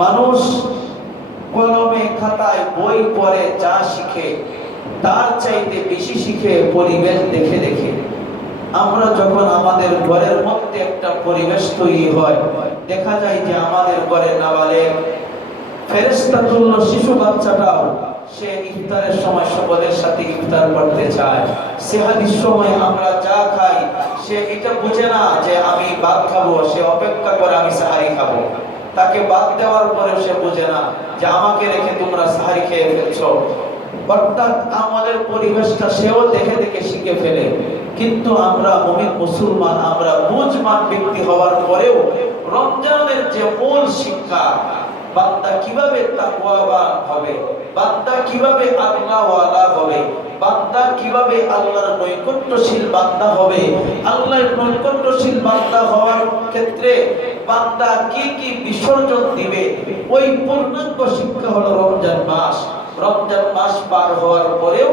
মানুষ কলমে খাতায় বই পড়ে যা শিখে তার চাইতে বেশি শিখে পরিবেশ দেখে দেখে। আমরা যখন আমাদের ঘরের মধ্যে একটা পরিবেশ তৈরি হয়, দেখা যায় যে আমাদের ঘরে নাবালেগ ফেরেশতা তুল্য শিশু বাচ্চাটাও সে ইফতারের সময় সকলের সাথে ইফতার করতে চায়। সেহারির সময় আমরা যা খাই সে এটা বুঝে না যে আমি ভাত খাবো, সে অপেক্ষা করে আমি সাহারি খাবো। তাকে ভাত দেওয়ার পরেও সে বুঝে না যে আমাকে রেখে তোমরা সাহারি খেয়ে ফেলছো। অর্থাৎ আমাদের পরিবেশটা সেও দেখে দেখে শিখে ফেলে। কিন্তু আমরা মুমিন মুসলমান, আমরা বুঝমান ব্যক্তি হওয়ার পরেও রমজানের যে মূল শিক্ষা, বান্দা কিভাবে তাকওয়াবান হবে, বান্দা কিভাবে আল্লাহওয়ালা হবে, বান্দা কিভাবে আল্লাহর নৈকট্যশীল বান্দা হবে, আল্লাহর নৈকট্যশীল বান্দা হওয়ার ক্ষেত্রে বান্দা কি কি বিসর্জন দিবে, ওই পূর্ণাঙ্গ শিক্ষা হলো রমজান মাস। রমজান মাস পার হওয়ার পরেও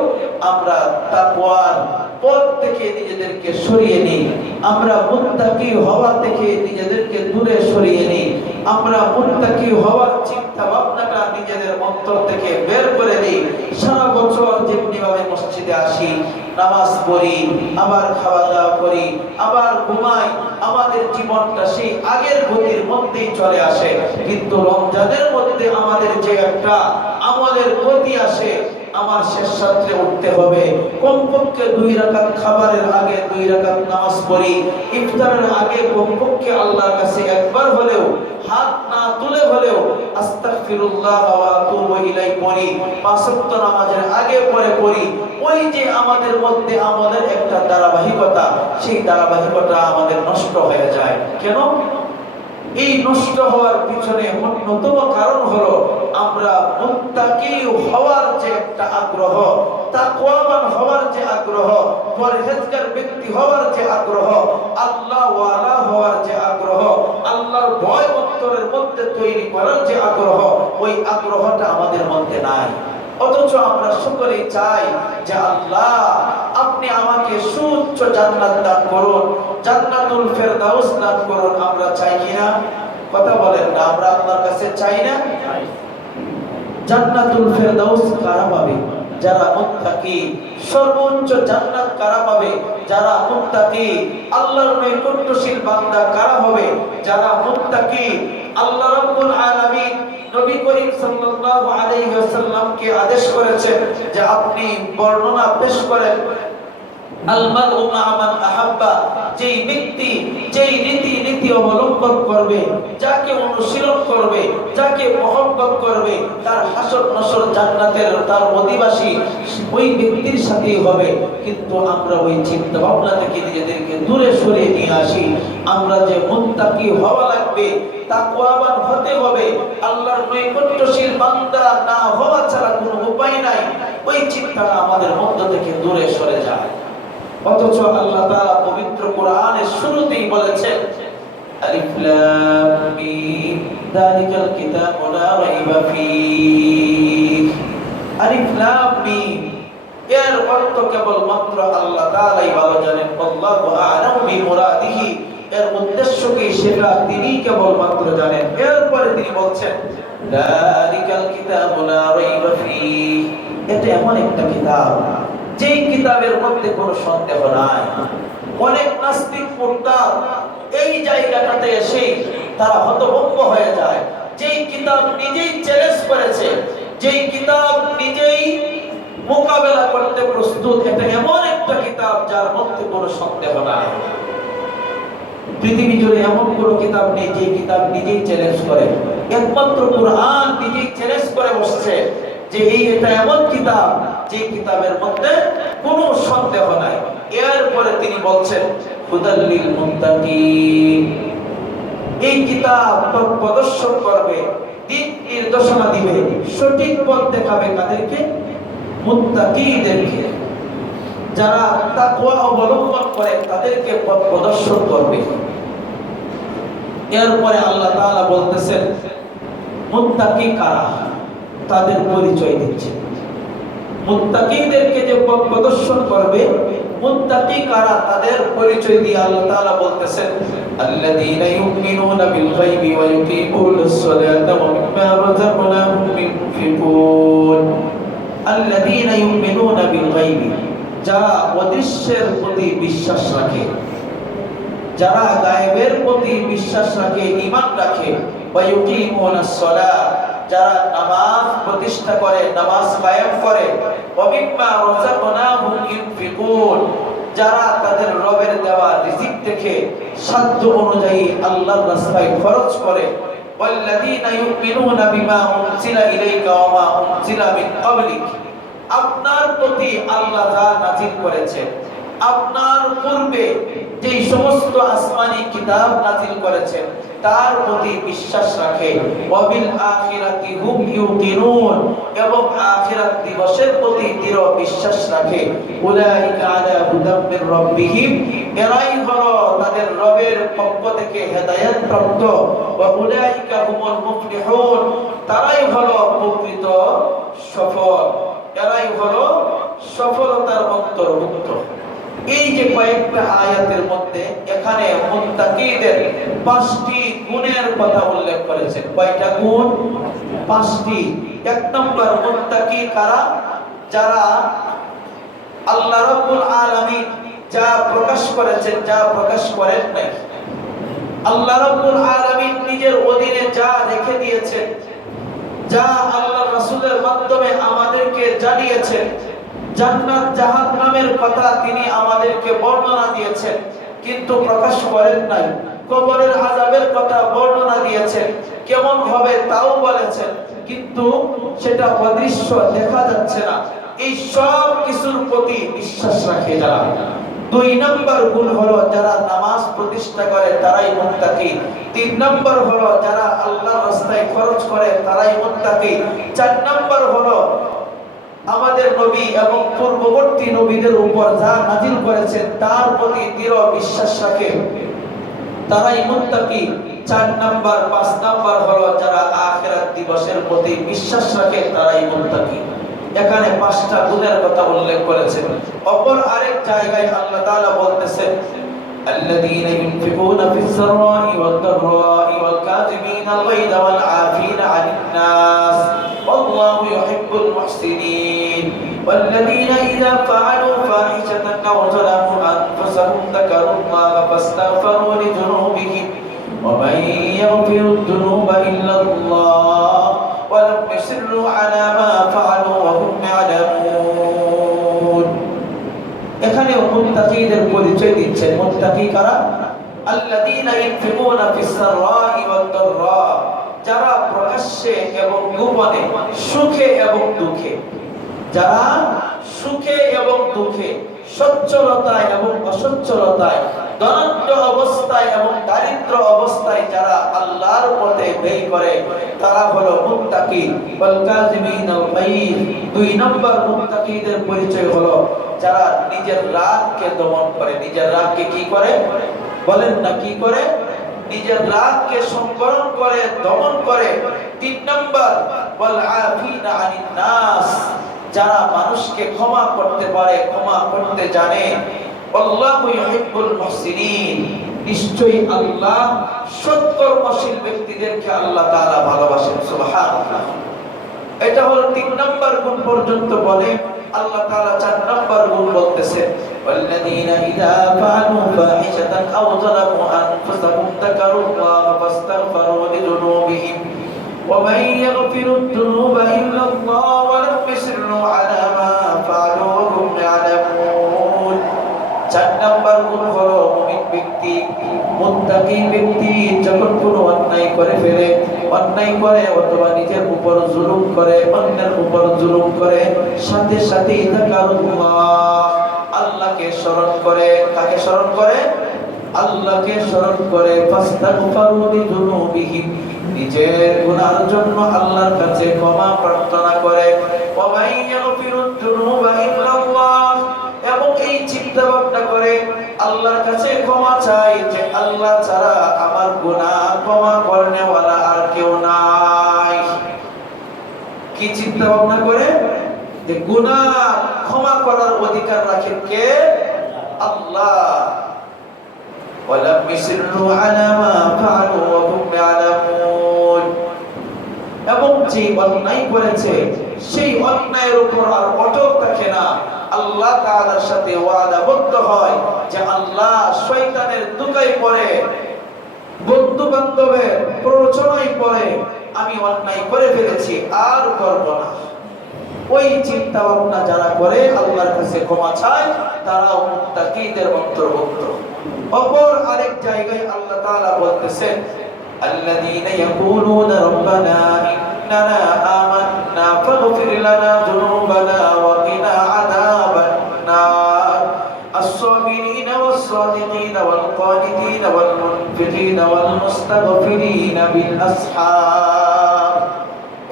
আমরা তাকওয়ার পথ থেকে নিজেদেরকে সরিয়ে নিই, আমরা মুত্তাকি হওয়া থেকে নিজেদেরকে দূরে সরিয়ে নিই, আমরা মুত্তাকি হওয়ার চিন্তা ভাবনাটা নিজেদের অন্তর থেকে বের করে দিই। সারা বছর যেমনিভাবে মসজিদে আসি, নামাজ পড়ি, আবার খাওয়া দাওয়া করি, আবার ঘুমাই, আমাদের জীবনটা সেই আগের গতির মধ্যেই চলে আসে। কিন্তু রমজানের মধ্যে আমাদের যে একটা আমলের গতি আসে, আমার শেষ রাত্রে উঠতে হবে, কমপক্ষে 2 রাকাত খাবারের আগে 2 রাকাত নামাজ পড়ি, ইফতারের আগে কমপক্ষে আল্লাহর কাছে একবার হলেও হাত না তুলে হলেও আস্তাগফিরুল্লাহ ওয়া আতুবু ইলাইহি পড়ি, 5 ওয়াক্ত নামাজের আগে পড়ি। ওই যে আমাদের মধ্যে আমলের একটা ধারাবাহিকতা, সেই ধারাবাহিকতা আমাদের নষ্ট হয়ে যায়। কেন? এই নষ্ট হওয়ার পিছনে অন্যতম কারণ হলো আমরা মুত্তাকি হওয়ার যে একটা আগ্রহ, তাকওয়াবান হওয়ার যে আগ্রহ, পরহেজগার ব্যক্তি হওয়ার যে আগ্রহ, আল্লাহ ওয়ালা হওয়ার যে আগ্রহ, আল্লাহর ভয় অন্তরের মধ্যে তৈরি করার যে আগ্রহ, ওই আগ্রহটা আমাদের মধ্যে নাই। অথচ আমরা সকলেই চাই যে আল্লাহ আপনি আমাকে সুউচ্চ জান্নাত দান করুন, জান্নাতুল ফেরদাউস দান করুন। আমরা চাই কিনা? কথা বলেন না, আমরা আল্লাহর কাছে চাই না? জান্নাতুল ফেরদাউস কারা পাবে? যারা মুত্তাকি। সর্বোচ্চ জান্নাত কারা পাবে? যারা মুত্তাকি। আল্লাহর নৈকট্যশীল বান্দা কারা হবে? যারা মুত্তাকি। আল্লাহ রাব্বুল আলামিন নবী করিম সাল্লাল্লাহু আলাইহি ওয়াসাল্লামকে আদেশ করেছেন যে আপনি বর্ণনা পেশ করেন, আল মারউ মা মান আহাব্বা, যেই ব্যক্তি যেই নীতি অবলম্বন করবে, যাকে অনুশীলন করবে, যাকে মহব্বত করবে, তার হাসর নসর জান্নাতের তার অধিবাসী ওই ব্যক্তির সাথেই হবে। কিন্তু আমরা ওই চিন্তা ভাবনা থেকে নিজেদেরকে দূরে সরিয়ে নিয়ে আসি। আমরা যে মুত্তাকি হওয়া লাগবে, তাকওয়াবান হতে হবে, আল্লাহর নৈকট্যশীল বান্দা না হওয়া ছাড়া কোনো উপায় নাই, ওই চিন্তাটা আমাদের মধ্য থেকে দূরে সরে যায়। অথচ আল্লাহ তাআলা পবিত্র কোরআনের শুরুতেই বলেছেন, আলিফ লাম মিম যালিকাল কিতাবু লা রাইবা ফীহ। আলিফ লাম মিম এর অর্থ কেবল মাত্র আল্লাহ তাআলাই ভালো জানেন। আল্লাহু আ'লামু বিমুরাদিহি, এর উদ্দেশ্য কি সেটা তিনি কেবল মাত্র জানেন। এরপরে তিনি বলছেন, যালিকাল কিতাবু লা রাইবা ফীহ, এটা এমন একটা কিতাব যেই কিতাবের মধ্যে কোনো সন্দেহ নাই। অনেক নাস্তিক মুরতাদ এই জায়গাটাতে এসে তারা হতভম্ব হয়ে যায়। যেই কিতাব নিজেই চ্যালেঞ্জ করেছে, যেই কিতাব নিজেই মোকাবেলা করতে প্রস্তুত, এটা এমন একটা কিতাব যার মধ্যে কোনো সন্দেহ নাই। পৃথিবী জুড়ে এমন কোনো কিতাব নেই যে কিতাব নিজেই চ্যালেঞ্জ করে। একমাত্র কোরআন নিজেই চ্যালেঞ্জ করে বসছে যে এটা এমন কিতাব যে কিতাবের মধ্যে কোনো সন্দেহ নাই। এরপরে তিনি বলছেন, হুদাল লিল মুত্তাকিন, এই কিতাব পথ প্রদর্শন করবে, দিক নির্দেশনা দিবে, সঠিক পথ দেখাবে কাদেরকে? মুত্তাকিদেরকে। যারা তাকওয়া অবলম্বন করে তাদেরকে পথ প্রদর্শন করবে। এরপরে আল্লাহ তাআলা বলতেছেন, মুত্তাকি কারা, তাদের পরিচয় দিচ্ছে। মুত্তাকিদেরকে যে পথ প্রদর্শন করবে, মুত্তাকি কারা তাদের পরিচয় দিয়ে আল্লাহ তাআলা বলতেছেন, আল্লাযীনা ইউমিনুনা বিল গায়বি ওয়া ইউকিমুনাস সালাতা ওয়া মিম্মা আল্লাযীনা ইউমিনুনা বিল গায়বি, যারা অদৃশ্যের প্রতি বিশ্বাস রাখে, যারা গায়েবের প্রতি বিশ্বাস রাখে, ঈমান রাখে। ওয়া ইউকিমুনাস সালাহ, যারা নামাজ প্রতিষ্ঠা করে, নামাজ কায়েম করে। ওয়া মিম্মা রাযাকনাহুম ইউনফিকুন, যারা তাদের রবের দেওয়া রিজিক থেকে সাধ্য অনুযায়ী আল্লাহর রাস্তায় খরচ করে। ওয়াল্লাযীনা ইউমিনুনা বিমা উনজিলা ইলাইকা ওয়া মা উনজিলা মিন ক্বাবলিক, আপনার প্রতি আল্লাহ যা নাযিল করেছেন, আপনার পূর্বে যে সমস্ত আসমানি কিতাব নাযিল করেছেন তার প্রতি বিশ্বাস রাখে। ওয়া বিল আখিরাতি হুম ইউকিনুন, এবং আখিরাত দিবসের প্রতি দৃঢ় বিশ্বাস রাখে। উলাইকা আলা হুদাম মির রাব্বিহিম, এরাই হলো তাদের রবের পক্ষ থেকে হেদায়েত প্রাপ্ত। ওয়া উলাইকা হুমুল মুফলিহুন, তারাই হলো প্রকৃত সফল, এরাই হলো সফলতার অন্তর্ভুক্ত। এই যে কয়েকটা আয়াতের মধ্যে এখানে মুত্তাকিদের 5টি গুণের কথা উল্লেখ করেছেন। কয়টা গুণ? 5টি। এক নম্বর, মুত্তাকি কারা? যারা আল্লাহ রাব্বুল আলামিন যা প্রকাশ করেছেন, যা প্রকাশ করেন নাই, আল্লাহ রাব্বুল আলামিন নিজের অধীনে যা রেখে দিয়েছেন, যা আল্লাহর রাসূলের মাধ্যমে আমাদেরকে জানিয়েছেন, জান্নাত জাহান্নামের কথা তিনি আমাদেরকে বর্ণনা দিয়েছেন কিন্তু প্রকাশ করেন নাই, কবরের আযাবের কথা বর্ণনা দিয়েছেন, কেমন হবে তাও বলেছেন, কিন্তু সেটা অদৃশ্য, দেখা যাচ্ছে না। এই সব কিছুর প্রতি বিশ্বাস রাখে যারা। 2 নম্বর গুণ হলো যারা নামাজ প্রতিষ্ঠা করে তারাই মুত্তাকি। 3 নম্বর হলো যারা আল্লাহর রাস্তায় খরচ করে তারাই মুত্তাকি। 4 নম্বর হলো আমাদের নবী এবং পূর্ববর্তী নবীদের উপর যা নাযিল করেছেন তার প্রতি দৃঢ় বিশ্বাস রাখে, তারাই মুত্তাকি। 4 নম্বর 5 নম্বর হলো যারা আখিরাত দিবসের প্রতি বিশ্বাস রাখে তারাই মুত্তাকি। এখানে 5টা গুণের কথা উল্লেখ করেছেন। অপর আরেক জায়গায় আল্লাহ তাআলা বলতেছেন, الذين ينفقون في السراء والضراء والكاظمين الغيظ والعافين عن الناس والله يحب المحسنين والذين إذا فعلوا فاحشة أو ظلموا أنفسهم ذكروا الله فاستغفروا لذنوبهم ومن يغفر الذنوب إلا الله ولم يصروا على ما فعلوا وهم يعلمون। এখানে মুত্তাকিদের পরিচয় দিচ্ছেন। মুত্তাকি কারা? আল্লাযীনা ইউনফিকুনা ফিস সাররাই ওয়াদ দাররা, যারা প্রকাশ্যে এবং গোপনে, সুখে এবং দুঃখে, যারা সুখে এবং দুঃখে, সচ্ছলতায় এবং অসচ্ছলতায়, দরিদ্র অবস্থায় এবং দারিদ্র অবস্থায় যারা আল্লাহর পথে ব্যয় করে তারা হলো মুত্তাকি। ওয়াল কাযিমিনাল গায়জ, 2 নম্বর মুত্তাকিদের পরিচয় হলো যারা নিজের রাগকে দমন করে। নিজের রাগকে কি করে? বলেন না, কি করে? নিজের রাগকে সংবরণ করে, দমন করে। 3 নম্বর, ওয়াল আফিনা আনিন নাস, যারা মানুষকে ক্ষমা করতে পারে, ক্ষমা করতে জানে। আল্লাহু ইউহিব্বুল মুহসিনিন, নিশ্চয়ই আল্লাহ সৎকর্মশীল ব্যক্তিদেরকে আল্লাহ তাআলা ভালোবাসেন। সুবহানাল্লাহ। এটা হলো 3 নম্বর গুণ পর্যন্ত বলে। আল্লাহ তাআলা 4 নম্বর গুণ বলতেছেন, ওয়াল্লাযীনা ইযা ফাআলু ফাহিশাতান আও যালামু আনফুসাহুম যাকারুল্লাহা ফাস্তাগফিরু লিযুনুবিহিম ওয়া মান ইয়াগফিরুদ যুনুবা ইল্লাল্লাহ ওয়া লাম ইসরু আলা মা ফাআলু ওয়া হুম ইয়ালামুন। 4 নম্বর গুণ হলো মুমিন ব্যক্তি, মুত্তাকি ব্যক্তি যখন কোনো অন্যায় করে ফেলে, অন্যায় করে অথবা নিজের উপর জুলুম করে, অন্যের উপর জুলুম করে, সাথে সাথে যাকারুল্লাহ, আল্লাহকে স্মরণ করে। কাকে স্মরণ করে? আল্লাহকে স্মরণ করে। ফাস্তাগফিরু লিযুনুবিহিম, নিজের গুনাহের জন্য আল্লাহর কাছে ক্ষমা প্রার্থনা করে। ওয়া মান ইয়াগফিরুদ যুনুবা ইল্লাল্লাহ, এবং এই চিন্তা ভাবনা করে আল্লাহর কাছে ক্ষমা চাই যে আল্লাহ ছাড়া আমার গুনাহ ক্ষমা করনেওয়ালা আর কেউ নাই। কি চিন্তা ভাবনা করে? যে গুনাহ ক্ষমা করার অধিকার রাখেন কে? আল্লাহ। ওয়ালাম ইসরু আলা মা ফাআলু ওয়া হুম ইয়ালামুন। এবং যে অন্যায় করেছে সেই অন্যায়ের উপর আর অটল থাকে না, আল্লাহ তাআলার সাথে ওয়াদাবদ্ধ হয় যে আল্লাহ শয়তানের দুকায় পড়ে, বন্ধু বান্ধবের প্ররোচনায় পড়ে আমি অন্যায় করে ফেলেছি, আর করব না। ওই চিন্তা ভাবনা যারা করে আল্লাহর কাছে ক্ষমা চায় তারাও মুত্তাকিদের অন্তর্ভুক্ত। অপর আরেক জায়গায় আল্লাহ তাআলা বলতেছেন, আল্লাযীনা ইয়াকুলুনা রাব্বানা ইন্নানা আমান্না ফাগফির লানা যুনুবানা ওয়া কিনা আযাবান নার الصابرين والصادقين والقانتين والمنفقين والمستغفرين بالأسحار।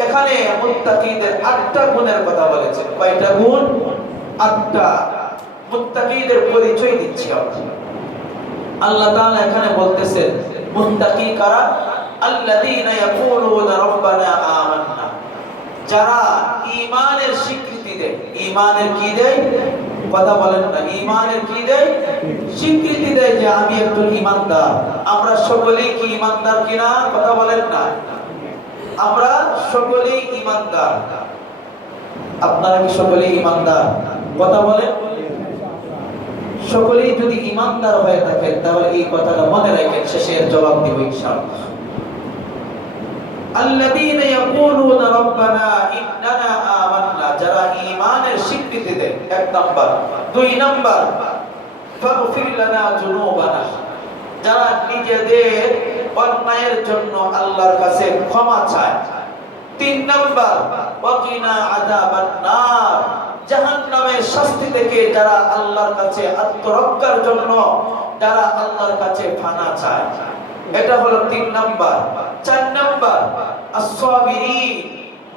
এখানে মুত্তাকিদের 8টা গুণের কথা বলেছেন। কয়টা গুণ? 8টা। মুত্তাকিদের পরিচয় দিচ্ছি আমরা। আল্লাহ তাআলা এখানে বলতেছেন মুত্তাকি কারা? আল্লাযীনা ইয়াকুলুনা রাব্বানা আমান্না, যারা ঈমানের স্বীকৃতি দেয়। ঈমানের কি দেয়? কথা বলেন না। ঈমানের কি দেয়? স্বীকৃতি দেয় যে আমি একজন ঈমানদার। আমরা সকলেই কি ঈমানদার কিনা? কথা বলেন না। আমরা সকলেই ঈমানদার। আপনারা কি সকলেই ঈমানদার? কথা বলেন। সকলেই যদি ঈমানদার হয়ে থাকেন তাহলে এই কথাটা মনে রাখেন, শেষের জবাব দিব ইনশাআল্লাহ। আল্লাযীনা ইয়াকুলুনা রাব্বানা ইন্নানা আমান্না, যারা ঈমানের স্বীকৃতি দেয়, 1 নাম্বার। 2 নাম্বার, ফাগফির লানা যুনুবানা, যারা নিজেদের অন্যায়ের জন্য আল্লাহর কাছে ক্ষমা চায়। 3 নাম্বার, ওয়াকিনা আযাবান নার, জাহান্নামের শাস্তি থেকে যারা আল্লাহর কাছে আত্মরক্ষার জন্য যারা আল্লাহর কাছে পানা চায়। এটা হলো 3 নাম্বার। 4 নাম্বার, আস-সাবিরিন,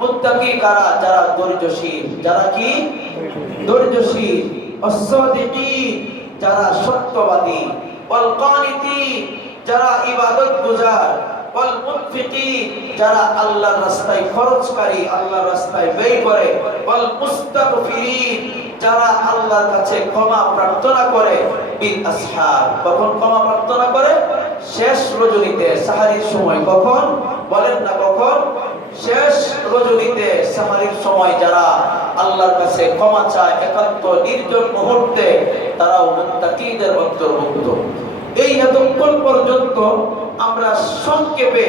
মুত্তাকি কারা? যারা ধৈর্যশীল। যারা কি? ধৈর্যশীল। আস-সাদিকিন, যারা সত্যবাদী। ওয়াল কানিতিন, যারা ইবাদত গুজার। ওয়াল মুনফিকিন, যারা আল্লাহর রাস্তায় খরচকারী, আল্লাহর রাস্তায় ব্যয় করে। ওয়াল মুস্তাগফিরিন, যারা আল্লাহর কাছে ক্ষমা প্রার্থনা করে। বিল আসহার, কখন ক্ষমা প্রার্থনা করে? শেষ রজনীতে, সাহারীর সময়। কখন? বলেন না কখন? শেষ রজনীতে, সাহারীর সময় যারা আল্লাহর কাছে ক্ষমা চায় একান্ত নির্জন মুহূর্তে, তারাও মুত্তাকিদের অন্তর্ভুক্ত। এই এতক্ষণ পর্যন্ত আমরা সংক্ষেপে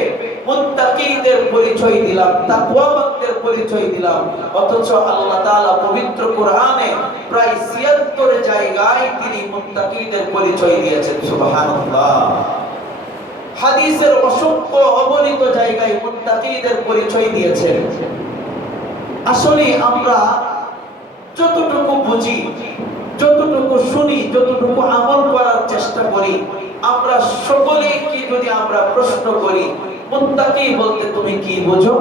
মুত্তাকিদের পরিচয় দিলাম, তাকওয়াবানদের পরিচয় দিলাম। অথচ আল্লাহ তাআলা পবিত্র কোরআনে প্রায় ৭৬ জায়গায় তিনি মুত্তাকিদের পরিচয় দিয়েছেন। সুবহানাল্লাহ। হাদিসের অসংখ্য অগণিত জায়গায় মুত্তাকিদের পরিচয় দিয়েছেন। আসলে আমরা যতটুকু বুঝি, যতটুকু শুনি, যতটুকু আমল করার চেষ্টা করি, আমরা সকলেই কি যদি আমরা প্রশ্ন করি মুত্তাকি বলতে তুমি কি বুঝো,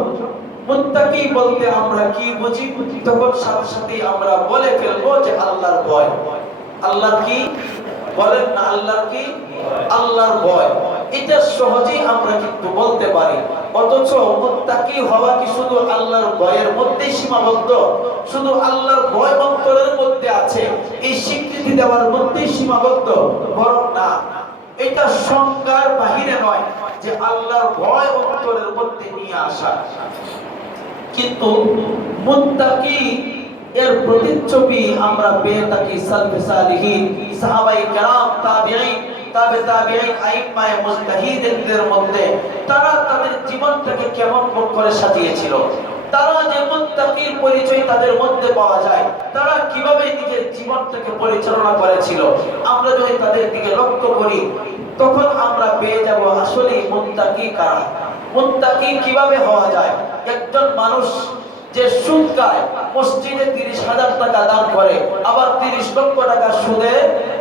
মুত্তাকি বলতে আমরা কি বুঝি, তখন সাথে সাথে আমরা বলে ফেলবো যে আল্লাহর ভয়। আল্লাহর কি? বলেন না। আল্লাহর কি? আল্লাহর ভয়। এটা সহজেই আমরা কিন্তু বলতে পারি। অথচ মুত্তাকি হওয়া কি শুধু আল্লাহর ভয়ের মধ্যেই সীমাবদ্ধ? শুধু আল্লাহর ভয় অন্তরের মধ্যে আছে, এই স্বীকৃতি দেওয়ার মধ্যেই সীমাবদ্ধ? বরং না, এটা সংজ্ঞার বাহিরে নয় যে আল্লাহর ভয় অন্তরের মধ্যে নিয়ে আসা। কিন্তু মুত্তাকি এর প্রতিচ্ছবি আমরা পেয়ে থাকি সালফে সালিহিন, সাহাবায়ে কেরাম, তাবিঈন, তাবে তাবিঈন, আইম্মায়ে মুজতাহিদিনদের মধ্যে। তারা তাদের জীবনটাকে কেমন করে সাজিয়েছিল, তারা যে মুত্তাকির পরিচয় তাদের মধ্যে পাওয়া যায়, তারা কিভাবে নিজের জীবনটাকে পরিচালনা করেছিল, আমরা যদি তাদের দিকে লক্ষ্য করি তখন আমরা পেয়ে যাব আসলে মুত্তাকি কারা, মুত্তাকি কিভাবে হওয়া যায়। একজন মানুষ যে সুদ খায়, মসজিদে 30,000 টাকা দান করে, আবার 30 লক্ষ টাকা সুদে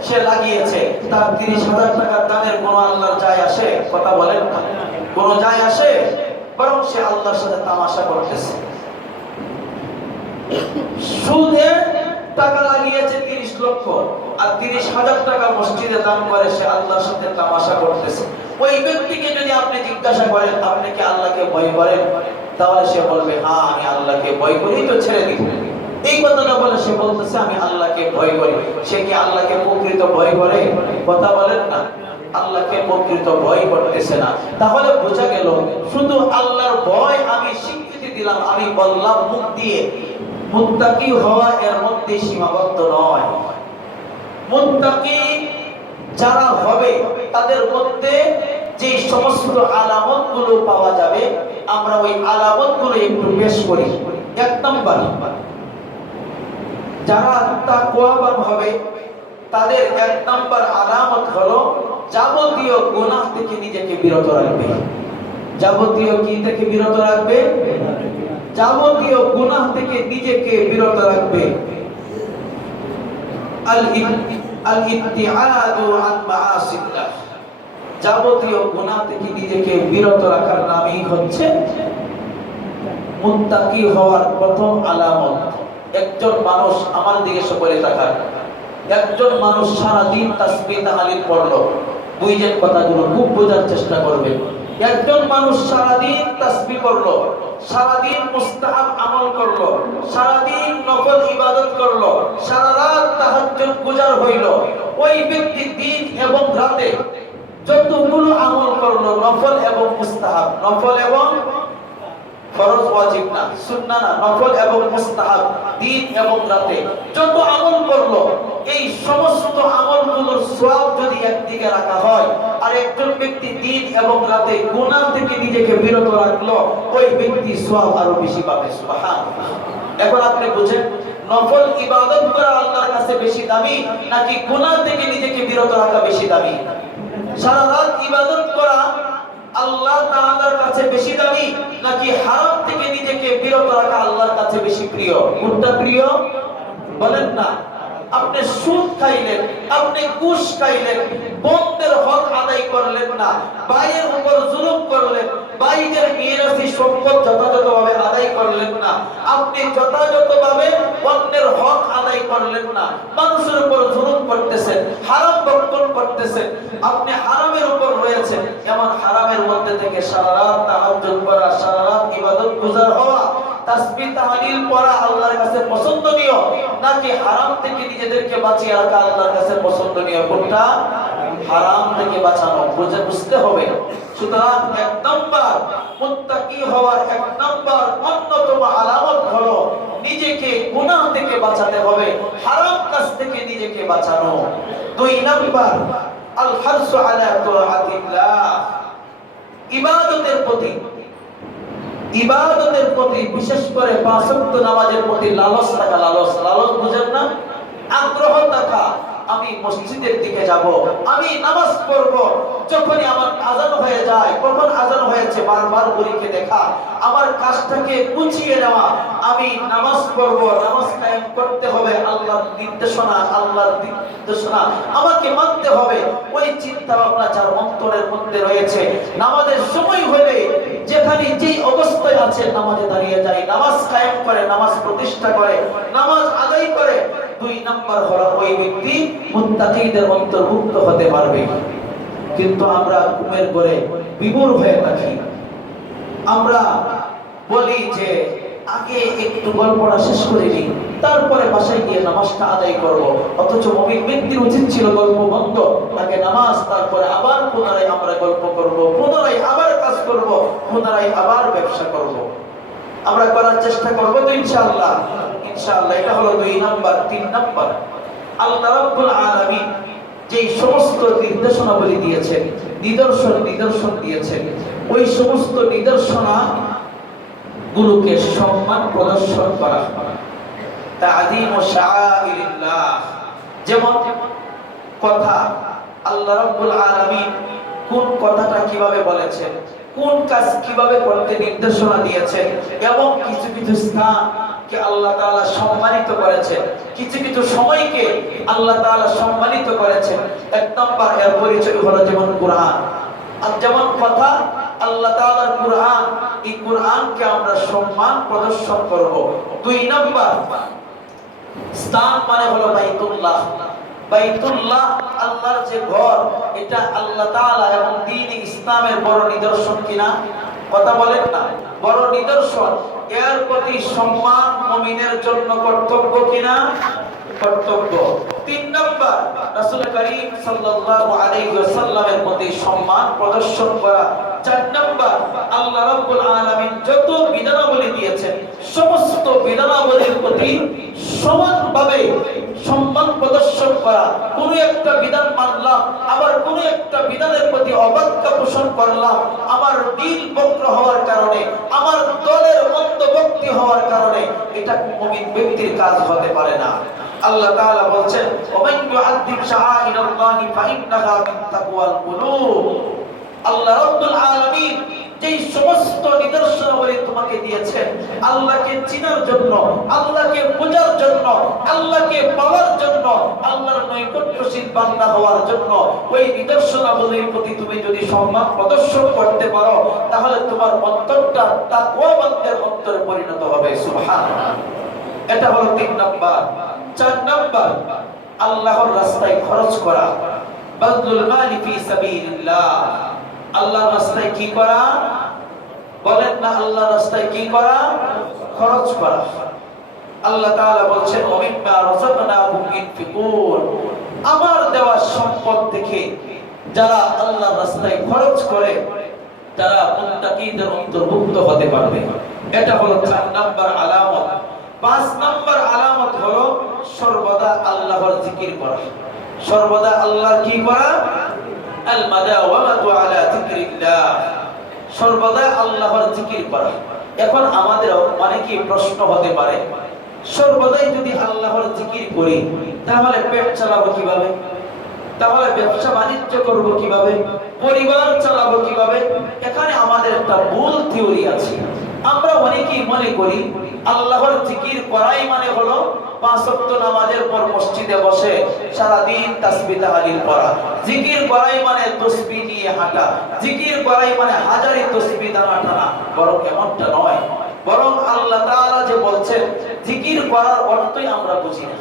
সে লাগিয়েছে, তার 30,000 টাকার দানের কোনো আল্লাহর যায় আসে? কথা বলেন না। কোনো যায় আসে? বরং সে আল্লাহর সাথে তামাশা করতেছে। সুদে টাকা লাগিয়েছে 30 লক্ষ, আর 30,000 টাকা মসজিদে দান করে সে আল্লাহর সাথে তামাশা করতেছে। ওই ব্যক্তিকে যদি আপনি জিজ্ঞাসা করেন আপনি কি আল্লাহকে ভয় করেন, তাহলে সে বলবে হ্যাঁ আমি আল্লাহকে ভয় করি, তো ছেড়ে দিব। এই কথাটা বলে সে বলতেছে আমি আল্লাহকে ভয় করি। সে কি আল্লাহকে প্রকৃত ভয় করে? কথা বলেন না। আল্লাহকে প্রকৃত ভয় করতেছে না। তাহলে বোঝা গেল শুধু আল্লাহর ভয় আমি স্বীকৃতি দিলাম, আমি বললাম মুখ দিয়ে, মুত্তাকি হওয়া এর মধ্যে সীমাবদ্ধ নয়। মুত্তাকি যারা হবে তাদের মধ্যে যে সমস্ত আলামতগুলো পাওয়া যাবে, আমরা ওই আলামতগুলো একটু পেশ করি। এক নম্বর, যারা তাকওয়াবান হবে তাদের এক নম্বর আলামত হলো যাবতীয় গুনাহ থেকে নিজেকে বিরত রাখবে। যাবতীয় কি থেকে বিরত রাখবে? যাবতীয় গুনাহ থেকে নিজেকে বিরত রাখবে। আল-ইবতিআদু আন মাআসিল্লাহ, যাবতীয় গুনাহ থেকে নিজেকে বিরত রাখার নামই হচ্ছে মুত্তাকি হওয়ার প্রথম আলামত। একজন মানুষ, আমার দিকে সকলে তাকান, একজন মানুষ সারাদিন তাসবিহ তাহলিল পড়লো, বুঝেন কথাগুলো, খুব বোঝার চেষ্টা করবেন। একজন মানুষ সারাদিন তাসবিহ করলো, সারাদিন মুস্তাহাব আমল করলো, সারাদিন নফল ইবাদত করলো, সারা রাত তাহাজ্জুদ গুজার হইল, ওই ব্যক্তি দিন এবং রাতে যতগুলো আমল করলো, নফল এবং মুস্তাহাব, নফল এবং ফরজ ওয়াজিব না, সুন্নাহ না, নফল এবং মুস্তাহাব, দিন এবং রাতে যত আমল করলো, এই সমস্ত আমলগুলোর সওয়াব যদি একদিকে রাখা হয়, আর একজন ব্যক্তি দিন এবং রাতে গুনাহ থেকে নিজেকে বিরত রাখলো, ওই ব্যক্তি সওয়াব আরো বেশি পাবে। সুবহানাল্লাহ। এখন আপনি বুঝেন, নফল ইবাদত করা আল্লাহর কাছে বেশি দামি নাকি গুনাহ থেকে নিজেকে বিরত রাখা বেশি দামি? সারা রাত ইবাদত করা আল্লাহ তাআলার কাছে বেশি দামি নাকি হারাম থেকে নিজেকে বিরত রাখা আল্লাহর কাছে বেশি প্রিয়? কোনটা প্রিয় বলেন না? আপনি সুদ খাইলেন, আপনি ঘুষ খাইলেন, বন্ধের হক আদায় করলেন না, ভাইয়ের উপর জুলুম করলেন, ভাইদের মিরাসি সম্পদ যথাযথভাবে আদায় করলেন না, আপনি যথাযথভাবে অন্যের হক আদায় করলেন না, মানুষের উপর জুলুম করতেছেন, হারাম ভক্ষণ করতেছেন, আপনি হারামের উপর রয়েছেন। এমন হারামের মধ্যে থেকে সারা রাত তাহাজ্জুদ করা, সারা রাত ইবাদত গুজার হওয়া, তাসবিহ তাহলিল পড়া আল্লাহর কাছে পছন্দনীয় নাকি হারাম থেকে নিজেদেরকে বাঁচিয়ে রাখা আল্লাহর কাছে পছন্দনীয়? কোনটা? হারাম থেকে বাঁচানো। বুঝতে হবে। সুতরাং এক নম্বর মুত্তাকি হওয়ার এক নম্বর অন্যতম আলামত হলো নিজেকে গুনাহ থেকে বাঁচাতে হবে, হারাম কাজ থেকে নিজেকে বাঁচানো। দুই নম্বর, আল হারসু আলা তাআতিল্লাহ, ইবাদতের প্রতি, ইবাদতের প্রতি, বিশেষ করে পাঁচ ওয়াক্ত নামাজের প্রতি লালস থাকা। লালস, লালস বুঝেন না? আগ্রহ থাকা, আমি মসজিদের দিকে যাব, আমি নামাজ পড়ব, যখনই আমার আযান হয়ে যায়, কখন আযান হয়েছে বারবার ঘড়িকে দেখা, আমার কাজটাকে গুছিয়ে নেওয়া, আমি নামাজ পড়ব, নামাজ কায়েম করতে হবে, আল্লাহর নির্দেশনা, আল্লাহর নির্দেশনা আমাকে মানতে হবে, ওই চিন্তা ভাবনা যার অন্তরের মধ্যে রয়েছে, নামাজের সময় হলে যেখানে যেই অবস্থায় আছে নামাজে দাঁড়িয়ে যায়, নামাজ কায়েম করে, নামাজ প্রতিষ্ঠা করে, নামাজ আদায় করে, দুই নাম্বার হলো ওই ব্যক্তি মুত্তাকিদের অন্তর্ভুক্ত হতে পারবে। কিন্তু আমরা ঘুমের ঘরে বিভোর হয়ে থাকি। আমরা বলি যে আগে একটু গল্পটা শেষ করে নিই, তারপরে বাসায় গিয়ে নামাজটা আদায় করব। অথচ মুমিন ব্যক্তির উচিত ছিল গল্প বন্ধ, তাকে নামাজ, তারপরে আবার পুনরায় আমরা গল্প করব, পুনরায় আবার কাজ করব, পুনরায় আবার ব্যবসা করব। আমরা করার চেষ্টা করব তো ইনশাআল্লাহ। ইনশাআল্লাহ। এটা হলো দুই নাম্বার। তিন নাম্বার, আল্লাহ রাব্বুল আলামিন যেই সমস্ত নির্দেশনাবলী দিয়েছেন, নিদর্শন দিয়েছেন, ওই সমস্ত নিদর্শনা গুলোকে সম্মান প্রদর্শন করা, তা'যীমু শাআইরিল্লাহ। যেমন কথা, আল্লাহ রাব্বুল আলামিন কোন কথাটা কিভাবে বলেছেন, কোন কাজ কিভাবে করতে নির্দেশনা দিয়েছেন, এবং কিছু কিছু স্থান কে আল্লাহ তাআলা সম্মানিত করেছেন, কিছু কিছু সময়কে আল্লাহ তাআলা সম্মানিত করেছেন। এক নম্বর এর পরিচয় হলো যেমন কুরআন, আর যেমন কথা, আল্লাহ তাআলার কুরআন, এই কুরআনকে আমরা সম্মান প্রদর্শন করব। দুই নম্বর স্থান মানে হলো বাইতুল্লাহ। বাইতুল্লাহ আল্লাহর যে ঘর, এটা আল্লাহ তাআলা এবং দ্বীন ইসলামের বড় নিদর্শন কিনা? কথা বলেন না? বড় নিদর্শন। এর প্রতি সম্মান মুমিনের জন্য কর্তব্য কিনা? কর্তব্য। তিন নম্বর, রাসূল করিম সাল্লাল্লাহু আলাইহি ওয়াসাল্লামের প্রতি সম্মান প্রদর্শন করা। চার নম্বর, আল্লাহ রাব্বুল আলামিন যত বিধানাবলী দিয়েছেন বিধানাবলীর প্রতি সমানভাবে সম্মান প্রদর্শন করা। কোন একটা বিধান মানলাম, আবার কোন একটা বিধানের প্রতি অবজ্ঞা পোষণ করলাম, আমার দিল বক্র হওয়ার কারণে, আমার দলের অন্ধভক্তি হওয়ার কারণে, এটা মুমিন ব্যক্তির কাজ হতে পারে না। আল্লাহ তাআলা বলছেন, ওমান ইউআযযিম শাআইরাল্লাহি ফাইন্নাহা মিন তাকওয়াল কুলুব। আল্লাহ রাব্বুল আলামিন যেই সমস্ত নিদর্শনাবলী তোমাকে দিয়েছেন আল্লাহকে চিনার জন্য, আল্লাহকে বোঝার জন্য, আল্লাহকে পাওয়ার জন্য, আল্লাহর নৈকট্যশীল বান্দা হওয়ার জন্য, ওই নিদর্শনাবলীর প্রতি তুমি যদি সম্মান প্রদর্শন করতে পারো তাহলে তোমার অন্তরটা তাকওয়াবানদের অন্তরে পরিণত হবে। সুবহানাল্লাহ। এটা হলো 3 নাম্বার। 4 নাম্বার, আল্লাহর রাস্তায় খরচ করা। বাযলুল মালি ফি সাবিলিল্লাহ। আল্লাহর রাস্তায় কি করা? বলেন না, আল্লাহর রাস্তায় কি করা? খরচ করা। আল্লাহ তাআলা বলছেন, ওমিম্মা রাযাকনাহুম ইনফিকুন। আমার দেওয়া সম্পদ থেকে যারা আল্লাহর রাস্তায় খরচ করে তারা মুত্তাকিদের অন্তর্ভুক্ত হতে পারবে। এটা হলো 4 নাম্বার আলামত। 5 নাম্বার আলামত হলো সর্বদা আল্লাহর জিকির করা। সর্বদা আল্লাহর কি করা? আল মাদাওয়ামাতু আলা যিকরিল্লাহ। সর্বদা আল্লাহর জিকির করা। এখন আমাদের অনেকে প্রশ্ন হতে পারে, সর্বদাই যদি আল্লাহর জিকির করি তাহলে পেট চালাবো কিভাবে? তাহলে ব্যবসা বাণিজ্য করব কিভাবে? পরিবার চালাবো কিভাবে? এখানে আমাদের একটা ভুল থিওরি আছে। আমরা অনেকেই মনে করি আল্লাহর জিকির করাই মানে হলো 5 ওয়াক্ত নামাজের পর মসজিদে বসে সারা দিন তাসবিহ তাহলিল পড়া। জিকির করাই মানে তাসবিহ নিয়ে হাঁটা। জিকির করাই মানে হাজারি তাসবিহ টানা। বরং এমনটা নয়। বরং আল্লাহ তাআলা যে বলছেন জিকির করার অর্থই আমরা বুঝি না।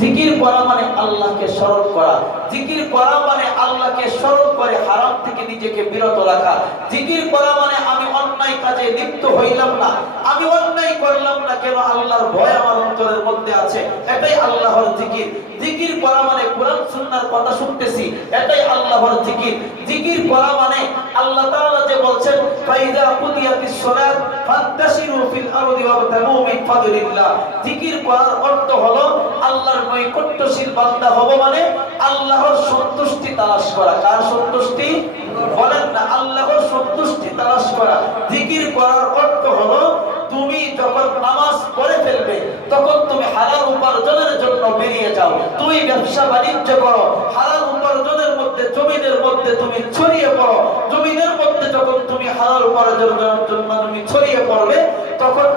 জিকির করা মানে আল্লাহকে স্মরণ করা। জিকির করা মানে আল্লাহকে স্মরণ করে হারাম থেকে নিজেকে বিরত রাখা। জিকির করা মানে আমি অন্যায় কাজে লিপ্ত হইলাম না, আমি অন্যায় করলাম না কেন আল্লাহর ভয় আমার অন্তরের মধ্যে আছে, এটাই আল্লাহর জিকির। জিকির করা মানে কোরআন সুন্নাহর কথা শুনতেছি, এটাই আল্লাহর জিকির। জিকির করা মানে আল্লাহ তাআলা যে বলছেন ফাইযা কুদিয়াতিস সালাত ফান্তাশিরু ফিল আরদি ওয়াবতাগু মিন ফাদলিল্লাহ। জিকির করার অর্থ হলো আল্লাহর নৈকট্যশীল বান্দা হব মানে আল্লাহর সন্তুষ্টি তালাশ করা। কার সন্তুষ্টি? বলেন না, আল্লাহর সন্তুষ্টি তালাশ করা। জিকির করার অর্থ হলো তুমি যখন নামাজ পড়ে ফেলবে তখন তুমি হালাল উপার্জনের জন্য বেরিয়ে যাও। তুমি ব্যবসা বাণিজ্য করো, হালাল উপার্জনের মধ্যে জমিনের মধ্যে তুমি ছড়িয়ে পড়ো। জমিনের মধ্যে যখন তুমি হালাল উপার্জনের জন্য তুমি ছড়িয়ে পড়বে তখন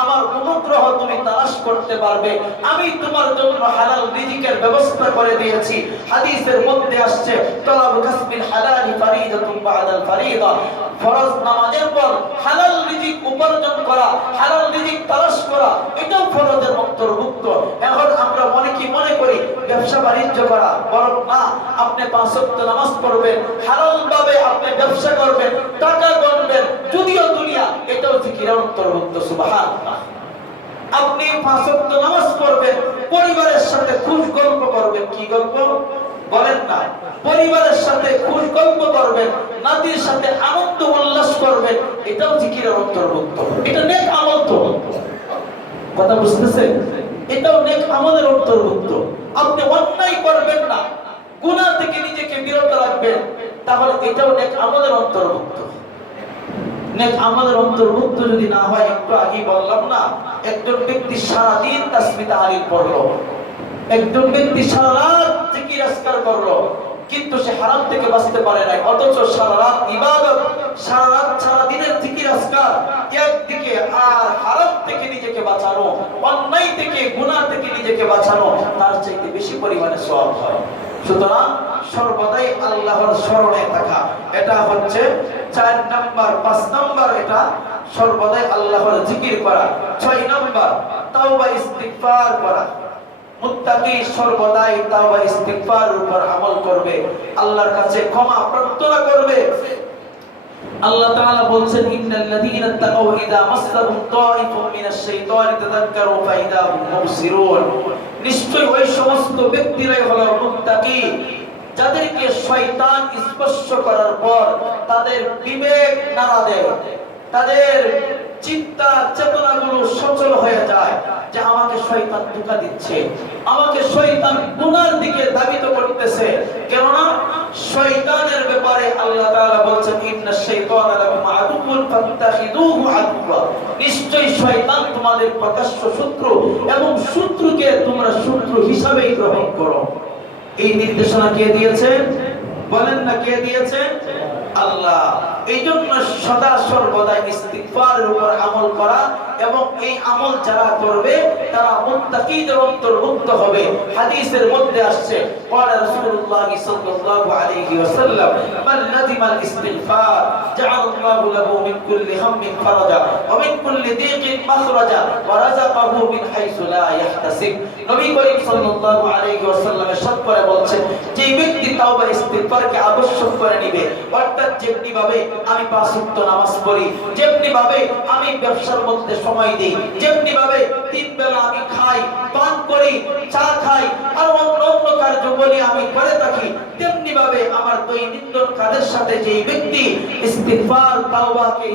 আমার অনুগ্রহ তুমি তালাশ করতে পারবে। আমি তোমার জন্য হালাল রিজিকের ব্যবস্থা করে দিয়েছি। হাদিসের মধ্যে আসছে তলাবু কাসবিল হালালি ফারিদাতুন বাদাল ফারিদা। ফরজ নামাজের পর হালাল রিজিক উপার্জন করা, হালাল রিজিক তালাশ করা, এটাও ফরজের অন্তর্ভুক্ত। এখন আমরা মনে করি ব্যবসা বাণিজ্য করা, বরং না, আপনি 5 ওয়াক্ত নামাজ পড়বেন, হালাল ভাবে আপনি ব্যবসা করবেন, টাকা গণবেন, যদিও দুনিয়া, এটাও জিকিরের অন্তর্ভুক্ত। সুবহানাল্লাহ। আপনি 5 ওয়াক্ত নামাজ পড়বেন, পরিবারের সাথে খুশ গল্প করবেন। কি গল্প? বলেন না, পরিবারের সাথে খুশ গল্প করবেন, নাতির সাথে আনন্দ উল্লাস করবেন, এটাও জিকিরের অন্তর্ভুক্ত। এটা নেক আমল। তো কথা বুঝতেছেন? এটাও নেক আমলের অন্তর্ভুক্ত। আপনি অন্যায় করবেন না, গুনাহ থেকে নিজেকে বিরত রাখবেন, তাহলে এটাও নেক আমলের অন্তর্ভুক্ত। নেক আমলের অন্তর্ভুক্ত যদি না হয়, একটু আগে বললাম না, একজন ব্যক্তি সারা দিন তাসবিহ তাহলিল পড়লো, একজন ব্যক্তি সারা রাত জিকির আজকার করলো, কিন্তু সে হারাম থেকে বাঁচতে পারে নাই। অথচ সারা রাত ইবাদত, সারা রাত সারা দিনের জিকির আজকার, একদিকে আর হারাম থেকে নিজেকে বাঁচানো, অন্যায় থেকে গুনাহ থেকে নিজেকে বাঁচানো, তার চাইতে বেশি পরিমাণে সওয়াব হয়। সুতরাং সর্বদাই আল্লাহর স্মরণে থাকা, এটা হচ্ছে 4 নাম্বার। 5 নাম্বার এটা সর্বদাই আল্লাহর জিকির করা। 6 নাম্বার তাওবা ইস্তিগফার করা। মুত্তাকি সর্বদাই তাওবা ইস্তিগফারের উপর আমল করবে, আল্লাহর কাছে ক্ষমা প্রার্থনা করবে। আল্লাহ তাআলা বলছেন ইন্নাল্লাযীনা তাকাউ ইযা মাসসাহুম তাইফুম মিনাশ শাইতানি তাযাক্কারু ফাইদা হুম মুবসিরুন। নিশ্চয়ই ওই সমস্ত ব্যক্তিরাই হলো মুত্তাকি যাদেরকে শয়তান স্পর্শ করার পর তাদের বিবেক নাড়া দেয়, তাদের চিন্তা চেতনাগুলো সচল হয়ে শয়তান ধোঁকা দিচ্ছে, আমাকে শয়তান গুনার দিকে ধাবিত করতেছে। কেননা শয়তানের ব্যাপারে আল্লাহ তাআলা বলেছেন, ইন্নাশ শাইতানা লাকুম আদুউন ফাত্তাখিযুহু আদুওয়া, নিশ্চয়ই শয়তান তোমাদের প্রকাশ্য শত্রু এবং শত্রুকে তোমরা শত্রু হিসাবেই গ্রহণ করো। এই নির্দেশনা কে দিয়েছেন? বলেন না কে দিয়েছেন? আল্লাহ। এই জন্য সদা সর্বদা ইস্তিগফারের উপর আমল করা, এবং এই আমল যারা করবে তারা মুত্তাকিদের অন্তর্ভুক্ত হবে। হাদিসের মধ্যে আসছে, ক্বালা রাসূলুল্লাহ সাল্লাল্লাহু আলাইহি ওয়াসাল্লাম, মান লাযিমাল ইস্তিগফার জাআলাল্লাহু লাহু মিন কুল্লি হাম্মিন ফারাজা ওয়া মিন কুল্লি দীকিন মাখরাজা ওয়া রাযাকাহু মিন হাইসু লা ইয়াহতাসিব। নবী করিম সাল্লাল্লাহু আলাইহি ওয়াসাল্লাম ইরশাদ করে বলছেন, যে ব্যক্তি তাওবা ইস্তিগফারকে আবশ্যক করে নিবে, অর্থাৎ যেমনি ভাবে আমি 5 ওয়াক্ত নামাজ পড়ি, যেমনি ভাবে আমি ব্যবসার মধ্যে সময় দেই, যেমনি ভাবে 3 বেলা আমি খাই, পান করি, চা খাই, আর অন্য কার্যবলী আমি করে থাকি, তেমনি ভাবে আমার দৈনন্দিন কাজের সাথে যেই ব্যক্তি ইস্তিগফার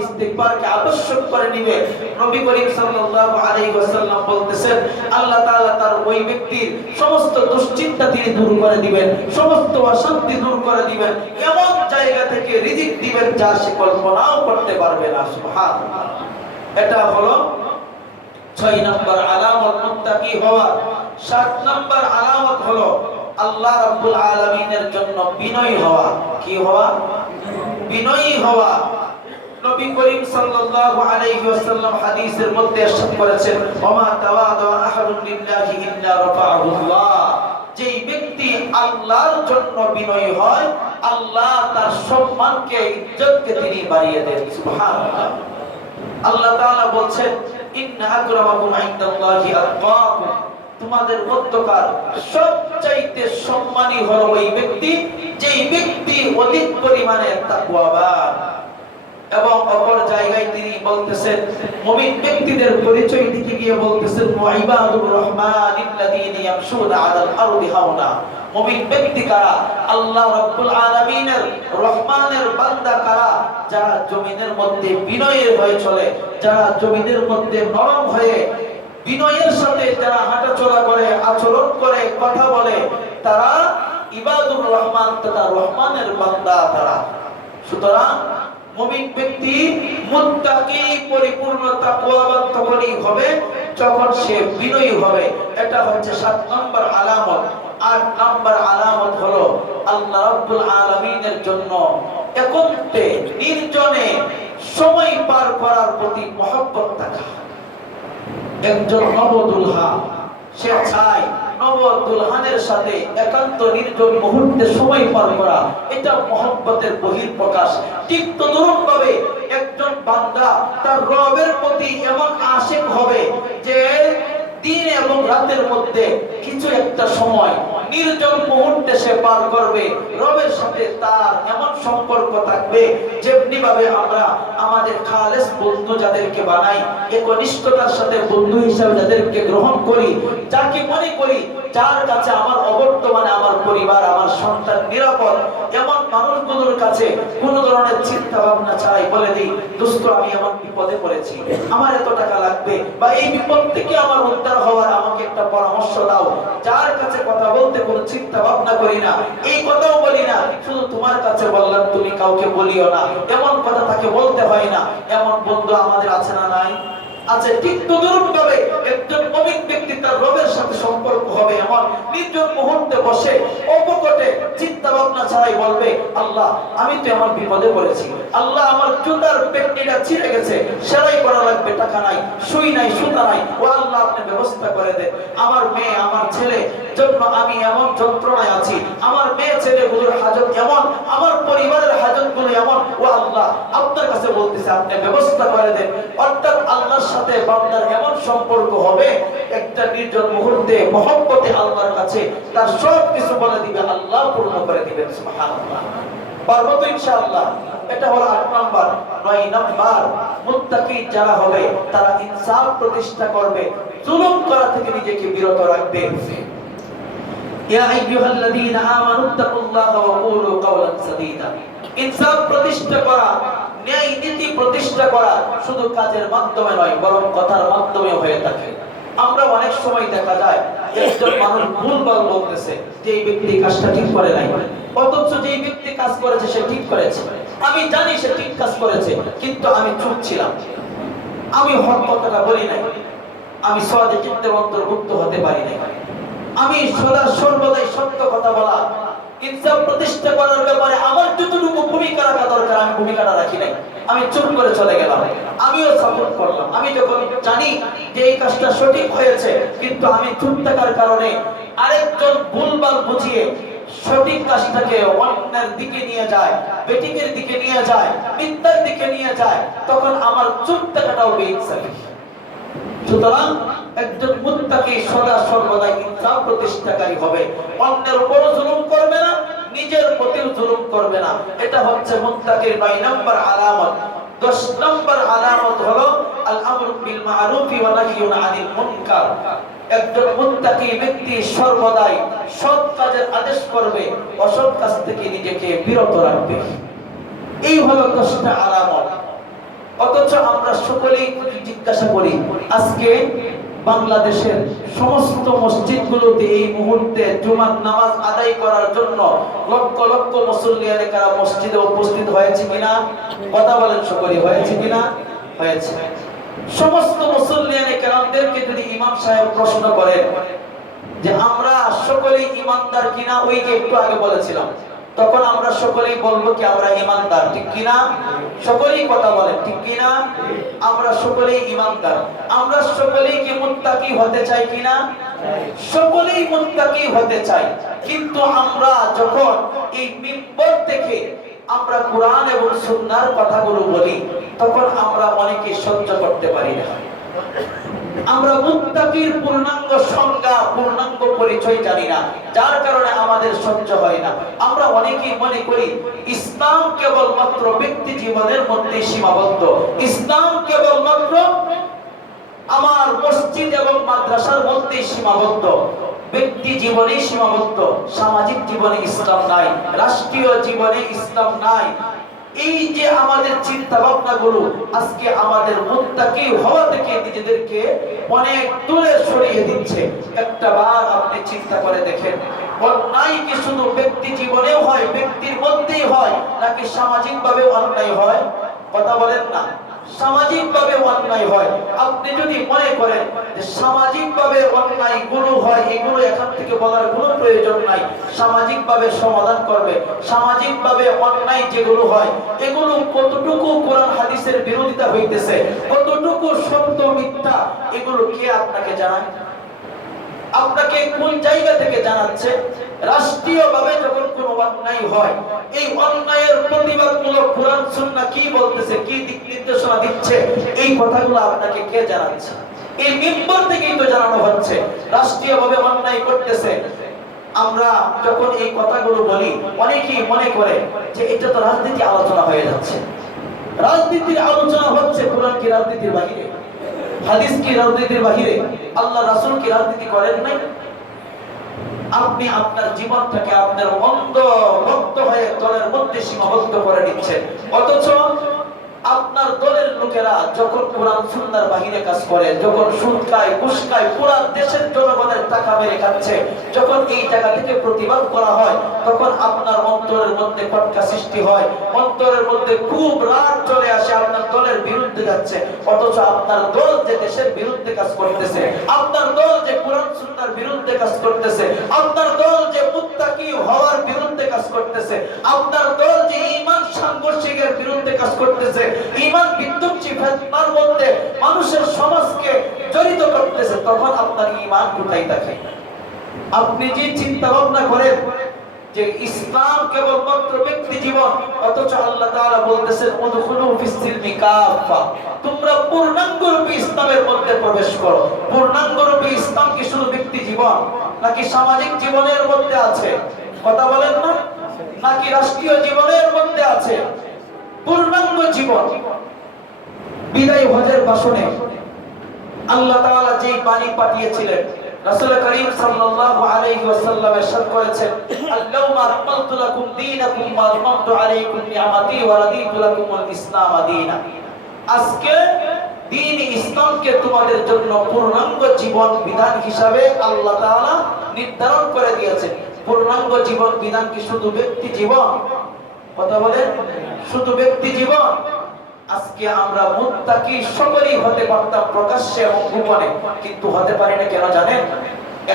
ইস্তিগফারকে আবশ্যক করে নিবে, নবী করিম সাল্লাল্লাহু আলাইহি ওয়াসাল্লাম বলতেছেন, আল্লাহ তাআলা তার ওই ব্যক্তির সমস্ত দুশ্চিন্তা তিনি দূর করে দিবেন, সমস্ত অশান্তি দূর করে দিবেন, এমন জায়গা থেকে রিজিক দিবেন যা সে কল্পনাও করতে পারবে না। সুবহানাল্লাহ। এটা হলো 6 নম্বর আলামত মুত্তাকি হওয়া। 7 নম্বর আলামত হলো আল্লাহ রাব্বুল আলামিনের জন্য বিনয়ী হওয়া। কি হওয়া? বিনয়ী হওয়া। নবী করিম সাল্লাল্লাহু আলাইহি ওয়াসাল্লাম হাদিসের মধ্যে ইরশাদ করেছেন, ওমা তাওয়াদা আহাদুন লিল্লাহি ইল্লা রাফাআহুল্লাহ, যেই ব্যক্তি আল্লাহর জন্য বিনয়ী হয়, আল্লাহ তার সম্মানকে, ইজ্জতকে তিনি বাড়িয়ে দেন। সুবহানাল্লাহ। আল্লাহ তাআলা বলছেন, ইন্না আকরামাকুম ইনদাল্লাহি আতকাকুম, তোমাদের মধ্যকার সবচাইতে সম্মানী হলো ওই ব্যক্তি যেই ব্যক্তি অধিক পরিমাণে তাকওয়াবান। এবং অপর জায়গায় তিনি বলতেছেন, মুমিন ব্যক্তিদের পরিচয় দিতে গিয়ে বলতেছেন, মুইবাদুর রহমানিল্লাযীনা ইয়ামশুনা আলাল আরদি হাওনা, মুমিন ব্যক্তি কারা? আল্লাহ রাব্বুল আলামিনের রহমানের বান্দা কারা? যারা জমিনের মধ্যে বিনয়ের হয়ে চলে, যারা জমিনের মধ্যে নরম হয়ে বিনয়ের সাথে যারা হাঁটাচলা করে, আচরণ করে, কথা বলে, তারা ইবাদুর রহমান তথা রহমানের বান্দা তারা। সুতরাং মুমিন ব্যক্তি মুত্তাকি পরিপূর্ণ তাকওয়াবান তখনই হবে যখন সে বিনয়ী হবে। এটা হচ্ছে 7 নম্বর আলামত। 8 নম্বর আলামত হলো আল্লাহ রাব্বুল আলামিনের জন্য একান্তে নির্জনে সময় পার করার প্রতি মহব্বত থাকা। একজন নবদুলহা সে চায় নবদুলহানের সাথে একান্ত নির্জন মুহূর্তে সময় পার করা, এটা মহব্বতের বহিঃপ্রকাশ। ঠিক তদ্রুপ ভাবে একজন বান্দা তার রবের প্রতি এমন আশিক হবে যে দিন এবং রাতের মধ্যে কিছু একটা সময় নির্জন মুহূর্তে সে পার করবে, রবের সাথে তার এমন সম্পর্ক থাকবে যেমনি ভাবে আমরা আমাদের খালেস বন্ধু যাদেরকে বানাই, একনিষ্ঠতার সাথে বন্ধু হিসাবে যাদেরকে গ্রহণ করি, যাকে মনে করি যার কাছে আমার অবর্তমানে আমার পরিবার, আমার সন্তান নিরাপদ, এমন মানুষগুলোর কাছে কোন ধরনের চিন্তা ভাবনা ছাড়াই বলে দিই, দোস্ত আমি এমন বিপদে পড়েছি, আমার এত টাকা লাগবে, বা এই বিপদ থেকে আমার উদ্ধার হওয়ার আমাকে একটা পরামর্শ দাও। যার কাছে কথা বলতে কোনো চিন্তা ভাবনা করি না, এই কথাও বলি না, শুধু তোমার কাছে বললাম, তুমি কাউকে বলিও না, এমন কথা তাকে বলতে হয় না। এমন বন্ধু আমাদের আছে না নাই? আছে। ঠিক তদ্রুপ ভাবে একজন মুমিন ব্যক্তি তার রবের সাথে সম্পর্ক হবে এমন নির্জন মুহূর্তে বসে অপকটে চিন্তা ভাবনা ছাড়াই বলবে, আল্লাহ আমি তো এমন বিপদে পড়েছি, আল্লাহ আমার জুতার পেটনিটা ছিঁড়ে গেছে, সেলাই করা লাগবে, টাকা নাই, সুই নাই, সুতা নাই, ও আল্লাহ আপনি ব্যবস্থা করে দেন। আমার মেয়ে, আমার ছেলে জন্য আমি এমন যন্ত্রণায় আছি, আমার মেয়ে ছেলেগুলোর হাজত এমন, আমার পরিবারের হাজতগুলো এমন, ও আল্লাহ আপনার কাছে বলতেছে আপনি ব্যবস্থা করে দেন। অর্থাৎ আল্লাহর সাথে বান্দার এমন সম্পর্ক হবে, একটা নির্জন মুহূর্তে মহব্বতে আল্লাহর কাছে তার সব কিছু বলে দিবে, আল্লাহ পূর্ণ করে দিবেন। সুবহানাল্লাহ। পারবো তো ইনশাআল্লাহ। এটা হলো 8 নাম্বার। 9 নাম্বার, মুত্তাকি যারা হবে তারা ইনসাফ প্রতিষ্ঠা করবে, জুলুম করা থেকে নিজেকে বিরত রাখবে। ইয়া আইয়ুহাল্লাযীনা আমানুত্তাকুল্লাহা ওয়া কুলু কাওলান সাদীদা। ইনসাফ প্রতিষ্ঠা করা, ন্যায় নীতি প্রতিষ্ঠা করা শুধু কাজের মাধ্যমে নয়, বরং কথার মাধ্যমে হয়ে থাকে। আমরা অনেক সময় দেখা যায় একজন মানুষ ভুলভাল বলতেছে যে এই ব্যক্তি কাজটা ঠিক করে নাই, অথচ যে ব্যক্তি কাজ করেছে সে ঠিক করেছে। আমি জানি সে ঠিক কাজ করেছে, কিন্তু আমি চুপ ছিলাম, আমি হক কথাটা বলি নাই, আমি সহজে চিন্তার অন্তর্ভুক্ত হতে পারি নাই। আমি সদা সর্বদাই সত্য কথা বলা, ইনসাফ প্রতিষ্ঠা করার ব্যাপারে আমার যতটুকু ভূমিকা রাখা দরকার আমি ভূমিকাটা রাখি নাই, আমি চুপ করে চলে গেলাম। আমিও সাপোর্ট করলাম। আমি যখন জানি যে এই কাজটা সঠিক হয়েছে, কিন্তু আমি চুপ থাকার কারণে আরেকজন ভুলভাল বুঝিয়ে সঠিক কাজটাকে অন্যের দিকে নিয়ে যায়, বেটিংয়ের দিকে নিয়ে যায়, মিথ্যার দিকে নিয়ে যায়, তখন আমার চুপ থাকাটাও বেইনসাফি। সুতরাং একজন মুত্তাকি সদা সর্বদা ইনসাফ প্রতিষ্ঠাকারী হবে, অন্যের উপর জুলুম করবে না, নিজের প্রতিও জুলুম করবে না। এটা হচ্ছে মুত্তাকির 9 নম্বর আলামত। 10 নম্বর আলামত হলো আল আমরু বিল মা'রুফি ওয়া নাহয়ুন আনিল মুনকার। একজন মুত্তাকি ব্যক্তি সর্বদাই সৎ কাজের আদেশ করবে, অসৎ কাজ থেকে নিজেকে বিরত রাখবে। এই হলো 10টা আলামত। অথচ আমরা সকলেই জিজ্ঞাসা করি, আজকে বাংলাদেশের সমস্ত মসজিদগুলোতে এই মুহূর্তে জুমার নামাজ আদায় করার জন্য লক্ষ লক্ষ মুসল্লিয়ানে কারা মসজিদে উপস্থিত হয়েছে কিনা? কথা বলেন সকলে, হয়েছে কিনা? হয়েছে। সমস্ত মুসল্লিয়ানে কেরামদেরকে যদি ইমাম সাহেব প্রশ্ন করেন যে আমরা সকলেই ইমানদার কিনা, ওই যে একটু আগে বলেছিলাম, তখন আমরা সকলেই বলবো কি আমরা ইমানদার, ঠিক কিনা? সকলেই কথা বলেন, ঠিক কিনা? আমরা সকলেই ইমানদার। আমরা সকলেই কি মুত্তাকি হতে চাই কিনা? সকলেই মুত্তাকি হতে চাই। কিন্তু আমরা যখন এই মিম্বর থেকে আমরা কোরআন এবং সুন্নাহর কথাগুলো বলি, তখন আমরা অনেকে সহ্য করতে পারি না। আমরা মুত্তাকির পূর্ণাঙ্গ সংজ্ঞা, পূর্ণাঙ্গ পরিচয় জানি না, যার কারণে আমাদের সহ্য হয় না। আমরা অনেকেই মনে করি ইসলাম কেবলমাত্র ব্যক্তি জীবনের মধ্যে সীমাবদ্ধ, ইসলাম কেবলমাত্র আমার মসজিদ এবং মাদ্রাসার মধ্যে সীমাবদ্ধ, ব্যক্তি জীবনে সীমাবদ্ধ, সামাজিক জীবনে ইসলাম নাই, রাষ্ট্রীয় জীবনে ইসলাম নাই। এই যে আমাদের চিন্তা ভাবনা গুলো আজকে আমাদের মুত্তাকি হওয়া থেকে নিজেদেরকে অনেক দূরে সরিয়ে দিচ্ছে। একটা বার আপনি চিন্তা করে দেখেন, অন্যায় কি শুধু ব্যক্তি জীবনেও হয়, ব্যক্তির মধ্যেই হয়, নাকি সামাজিক ভাবে অন্যায় হয়? কথা বলেন না। সামাজিক ভাবে অন্যায় হয়। আপনি যদি মনে করেন যে সামাজিক ভাবে অন্যায় গুলো হয়, এগুলো এখান থেকে বলার কোনো প্রয়োজন নাই, সামাজিক ভাবে সমাধান করবে। সামাজিক ভাবে অন্যায় যেগুলো হয় এগুলো কতটুকু কোরআন হাদিসের বিরোধিতা হইতেছে, কতটুকু সত্য মিথ্যা, এগুলো কে আপনাকে জানায়? আপনাকে কোন জায়গা থেকে জানাচ্ছে? রাষ্ট্রীয়ভাবে যখন কোনো অন্যায় হয়, এই অন্যায়ের প্রতিবাদমূলক কোরআন সুন্নাহ কি বলতেছে, কি দিক নির্দেশনা দিচ্ছে, এই কথাগুলো আপনাকে কে জানাচ্ছে? এই মিম্বর থেকেই তো জানানো হচ্ছে রাষ্ট্রীয়ভাবে অন্যায় করতেছে। আমরা যখন এই কথাগুলো বলি, অনেকেই মনে করে যে এটা তো রাজনীতি আলোচনা হয়ে যাচ্ছে। রাজনীতির আলোচনা হচ্ছে, কোরআন কি রাজনীতির বাহিরে? হাদিস কি রাজনীতির বাহিরে? আল্লাহ রাসূল কি রাজনীতি করেন নাই? আপনি আপনার জীবনটাকে আপনার অন্ধ ভক্ত হয়ে দলের মধ্যে সীমাবদ্ধ করে দিচ্ছেন। অথচ আপনার দলের লোকেরা যখন কোরআন সুন্নাহর বাহিরে কাজ করে, যখন সুদ খায়, ঘুষ খায়, পুরো দেশের জনগণের টাকা মেরে খাচ্ছে, যখন এই জায়গা থেকে প্রতিবাদ করা হয়, তখন আপনার অন্তরের মধ্যে খটকা সৃষ্টি হয়, অন্তরের মধ্যে খুব রাগ চলে আসে, আপনার দলের বিরুদ্ধে যাচ্ছে। অথচ আপনার দল যে দেশের বিরুদ্ধে কাজ করতেছে, আপনার দল যে কোরআন সুন্নাহর বিরুদ্ধে কাজ করতেছে, আপনার দল যে মুত্তাকি হওয়ার বিরুদ্ধে কাজ করতেছে, আপনার দল যে ঈমান সাংঘর্ষিকের বিরুদ্ধে কাজ করতেছে, ঈমান বিদ্রোহী ফিতনার মধ্যে মানুষের সমাজকে জড়িত করতেছে, তখন আপনার ঈমান কোথায় থাকে? আপনি যে চিন্তা ভাবনা করেন যে ইসলাম কেবলমাত্র ব্যক্তি জীবন, অথচ আল্লাহ তাআলা বলতেছেন উদখুলু ফিস সিলমি কাফা, তোমরা পূর্ণাঙ্গ রূপে ইসলামের মধ্যে প্রবেশ করো। পূর্ণাঙ্গ রূপে ইসলাম কি শুধু ব্যক্তি জীবন নাকি সামাজিক জীবনের মধ্যে আছে? কথা বলেন না। নাকি রাষ্ট্রীয় জীবনের মধ্যে আছে? পূর্ণাঙ্গ জীবন। বিদায় হজের ভাষণে আল্লাহ তাআলা যেই বাণী পাঠিয়েছিলেন, রাসূল করিম সাল্লাল্লাহু আলাইহি ওয়াসাল্লাম ইরশাদ করেছেন, আল-ইয়াওমা আকমালতু লাকুম দীনাকুম ওয়া আতমামতু আলাইকুম নি'মাতি ওয়া রাদিতু লাকুমুল ইসলাম দীনা। আজকে দ্বীন ইসলামকে তোমাদের জন্য পূর্ণাঙ্গ জীবন বিধান হিসাবে আল্লাহ তাআলা নির্ধারণ করে দিয়েছেন। পূর্ণাঙ্গ জীবন বিধান কি শুধু ব্যক্তি জীবন? কথা বলেন, শুধু ব্যক্তি জীবন? আজকে আমরা মুত্তাকি সকলেই হতে পারতাম প্রকাশ্যে এবং গোপনে, কিন্তু হতে পারি না কেন জানেন?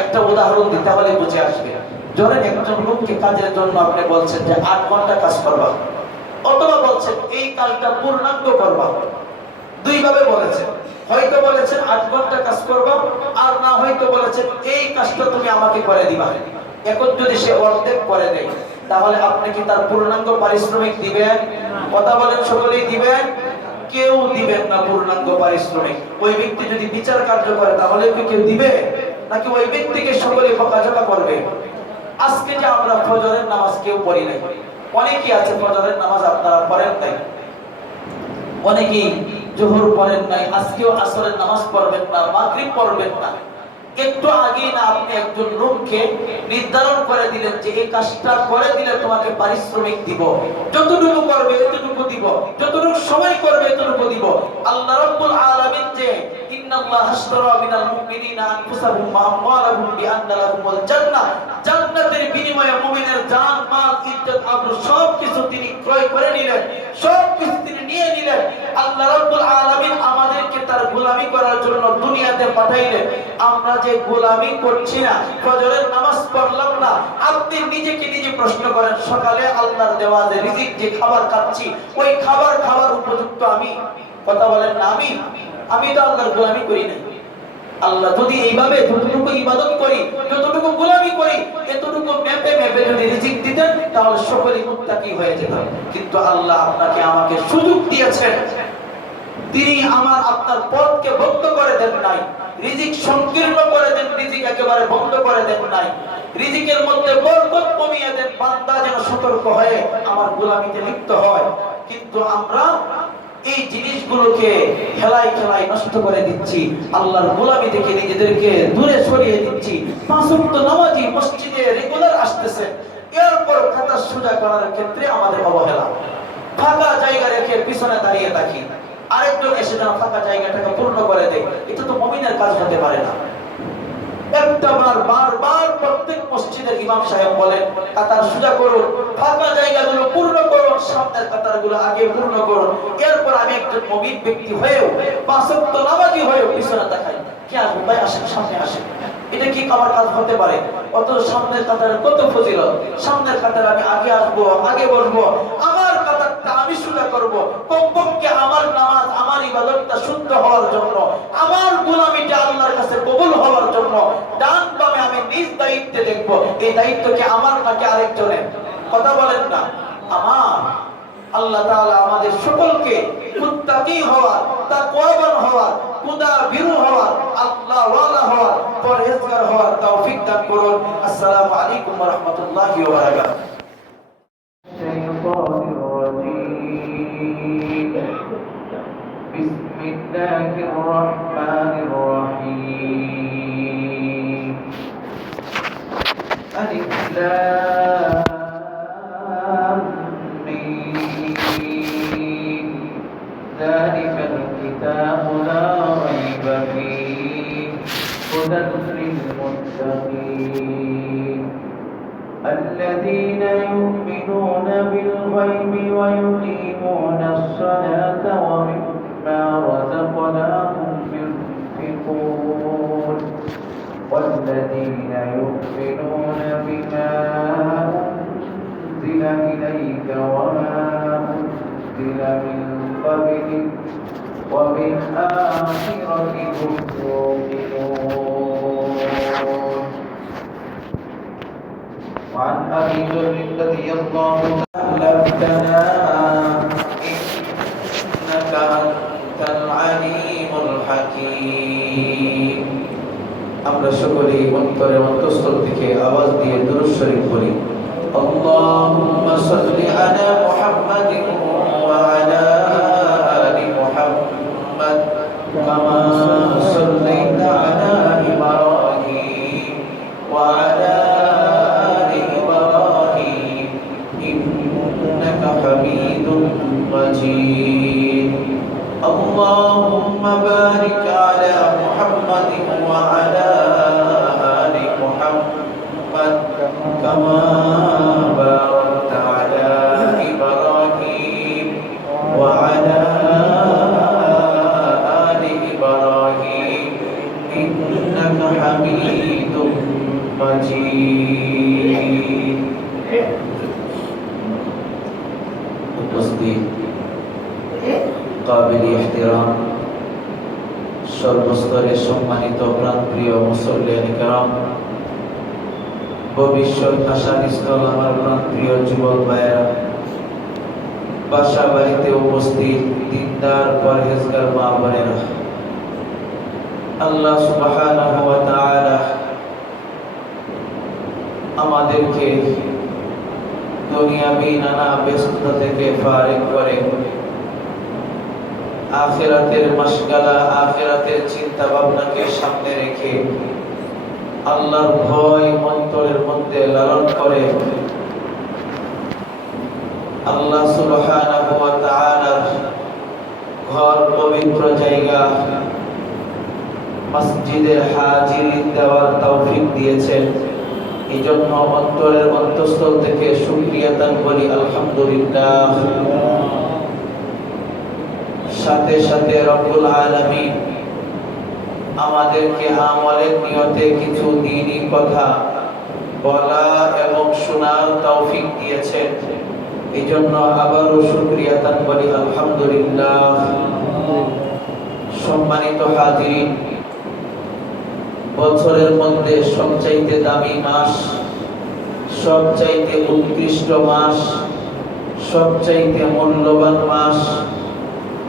একটা উদাহরণ দিতে হলে বুঝে আসবে। ধরেন একজন লোককে কাজের জন্য আপনি বলছেন যে 8 ঘন্টা কাজ করবা, অথবা বলছেন এই কাজটা পূর্ণাঙ্গ করবা। দুই ভাবে বলেছেন, হয়তো বলেছেন 8 ঘন্টা কাজ করবা, আর না হয়তো বলেছেন এই কাজটা তুমি আমাকে করে দিবা। এখন যদি সে অর্ধেক করে দেয়, তাহলে আপনি কি তার পূর্ণাঙ্গ পারিশ্রমিক দিবেন? কথা বলেন, সকলেই দিবেন? কেউ দিবেন না পূর্ণাঙ্গ পারিশ্রমিক। ওই ব্যক্তি যদি বিচার কার্য করে, তাহলে কি কেউ দিবে? নাকি ওই ব্যক্তিকে সকলে বকাঝকা করবে? আজকে যে আমরা ফজরের নামাজ কেউ পড়ি নাই, অনেকেই আছে ফজরের নামাজ আপনারা পড়েন নাই, অনেকেই জোহর পড়েন নাই, আজকেও আসরের নামাজ পড়বেন না, মাগরিব পড়বেন না। একটু আগেই না আপনি একজন লোককে নির্ধারণ করে দিলেন যে এই কাজটা করে দিলে তোমাকে পারিশ্রমিক দিব, যতটুকু করবে এতটুকু দিব, যতটুকু সময় করবে এতটুকু দিব। আল্লাহ রাব্বুল আলামিন যে ইন্নাল্লাহা আশতারা মিনাল মুমিনিনা আনফুসাহুম ওয়া আমওয়ালাহুম বিআন্না লাহুমুল জান্নাহ, জান্নাতের বিনিময়ে মুমিনের জান, মাল, ইজ্জত, আবরু সবকিছু তিনি ক্রয় করে নিলেন, সবকিছু তিনি নিয়ে নিলেন। আল্লাহ রাব্বুল আলামিন আমাদেরকে তার গোলামি করার জন্য দুনিয়াতে পাঠাইলেন। আমরা যে গোলামি করছি না, ফজরের নামাজ পড়লাম না, আপনি নিজেকে নিজে প্রশ্ন করেন, সকালে আল্লাহর দেওয়া যে রিজিক, যে খাবার খাচ্ছি, ওই খাবার খাবার উপযুক্ত আমি? কথা বলেন না, আমি তো আল্লাহর গোলামি করি না। আল্লাহ যদি এইভাবে যতটুকু ইবাদত করি, যতটুকু গোলামি করি, এতটুকু মেপে মেপে যদি রিজিক দিতেন, তাহলে সকলেই মুত্তাকি হয়ে যেত। কিন্তু আল্লাহ আপনাকে আমাকে সুযোগ দিয়েছেন, তিনি আমার আপনার পথকে বন্ধ করে দেন নাই, রিজিক সংকীর্ণ করে দেন, রিজিক একেবারে বন্ধ করে দেন নাই, রিজিকের মধ্যে বরকত কমিয়ে দেন, বান্দা যেন সতর্ক হয়ে আমার গোলামিতে লিপ্ত হয়। কিন্তু আমরা এই জিনিসগুলোকে খেলায় খেলায় নষ্ট করে দিচ্ছি, আল্লাহর গোলামি থেকে নিজেদেরকে দূরে সরিয়ে দিচ্ছি। 5 ওয়াক্ত নামাজি মসজিদে রেগুলার আসতেছে, এরপর খাতা সোজা করার ক্ষেত্রে আমাদের অবহেলা। ফাঁকা জায়গা রেখে পিছনে দাঁড়িয়ে থাকি, আরেকজন এসে যেন ফাঁকা জায়গাটাকে পূর্ণ করে দেয়। এটা তো মুমিনের কাজ হতে পারে না। বারবার প্রত্যেক মসজিদের ইমাম সাহেব বলেন, কাতার সোজা করুন, ফাঁকা জায়গাগুলো পূর্ণ করুন, সামনের কাতারগুলো আগে পূর্ণ করুন। এরপর আমি একজন মুমিন ব্যক্তি হয়েও, 5 ওয়াক্ত নামাজি হয়েও পিছনে তাকাই, কে আসবে ভাই, আসেন সামনে আসেন। এটা কি আমার কাজ হতে পারে? অত সামনের কাতারে কত ফজিলত, সামনের কাতারে আমি আগে আসবো, আগে বসবো, আমার কাতারটা আমি সোজা করব। কমপক্ষে আমার নামাজ, আমার ইবাদতটা শুদ্ধ হওয়ার জন্য, আমার গোলামিটা আল্লাহর কাছে কবুল হওয়ার জন্য ডান বামে আমি নিজ দায়িত্বে দেখব। এই দায়িত্ব কি আমার নাকি আরেকজনের? কথা বলেন না, আমার। আল্লাহ তাআলা আমাদের সকলকে মুত্তাকি হওয়ার, তাকওয়াবান হওয়ার, খোদা ভীরু হওয়ার, আল্লাহ ওয়ালা হওয়ার, পরহেজগার হওয়ার তৌফিক দান করুন। আসসালামু আলাইকুম ওয়া রাহমাতুল্লাহি ওয়া বারাকাতুহু। শাইতানির রাজীম। বিসমিল্লাহির রাহমানির রাহিম। আলিফ লাম মিম। যালিকাল কিতাবু লা রাইবা ফীহি হুদাল লিল মুত্তাকিন الذين يؤمنون بالغيب ويقيمون الصلاة ومما رزقناهم ينفقون والذين يؤمنون بما أنزل إليك وما أنزل من قبلك وبالآخرة هم يوقنون. وعن أبي ذر رضي الله عنه لفتنا إنك أنت العليم الحكيم. আমরা সকলেই অন্তরে অন্তঃস্থল থেকে আওয়াজ দিয়ে দুরূদ শরীফ পড়ি। আল্লাহুম্মা সাল্লি আলা মুহাম্মাদিন ওয়া আলা আলি মুহাম্মাদ কামা সাল্লাইতা আলা ইব্রাহিম ওয়া আলা আলি ইব্রাহিম ইন্নাকা হামিদুম মাজিদ। আল্লাহুম্মা وعلى آل محمد كما باركت على إبراهيم وعلى آل إبراهيم إنك حميد مجيد. উপস্থিত কাবিল ইহতিরাম সর্বস্তরের সম্মানিত প্রাণপ্রিয় মুসল্লিয়ান কিরাম, ভবিষ্যৎ আশার স্থল আমার প্রাণপ্রিয় যুবক ভাইয়েরা, বাসা বাড়িতে উপস্থিত দিনদার পরহেজগার মা বোনেরা, আল্লাহ সুবহানাহু ওয়া তাআলা আমাদেরকে দুনিয়াবি নানা ব্যস্ততা থেকে ফারিগ করে আখিরাতের মাশগালা, আখিরাতের চিন্তা ভাবনাকে সামনে রেখে আল্লাহর ভয় অন্তরের মধ্যে লালন করে আল্লাহ সুবহানাহু ওয়া তাআলার ঘর, পবিত্র জায়গা মসজিদে হাজিরি দেওয়ার তৌফিক দিয়েছেন। এই জন্য অন্তরের অন্তঃস্থল থেকে শুকরিয়া দান করি আলহামদুলিল্লাহ। সাথে সাথে রব্বুল আলামিন আমাদেরকে আমলের নিয়তে কিছু দ্বীনি কথা বলা এবং শোনার তৌফিক দিয়েছেন। এই জন্য আবারও শুকরিয়া দান করি আলহামদুলিল্লাহ। সম্মানিত হাজিরিন, বছরের মধ্যে সবচাইতে দামি মাস, সবচাইতে উৎকৃষ্ট মাস, সবচাইতে মূল্যবান মাস,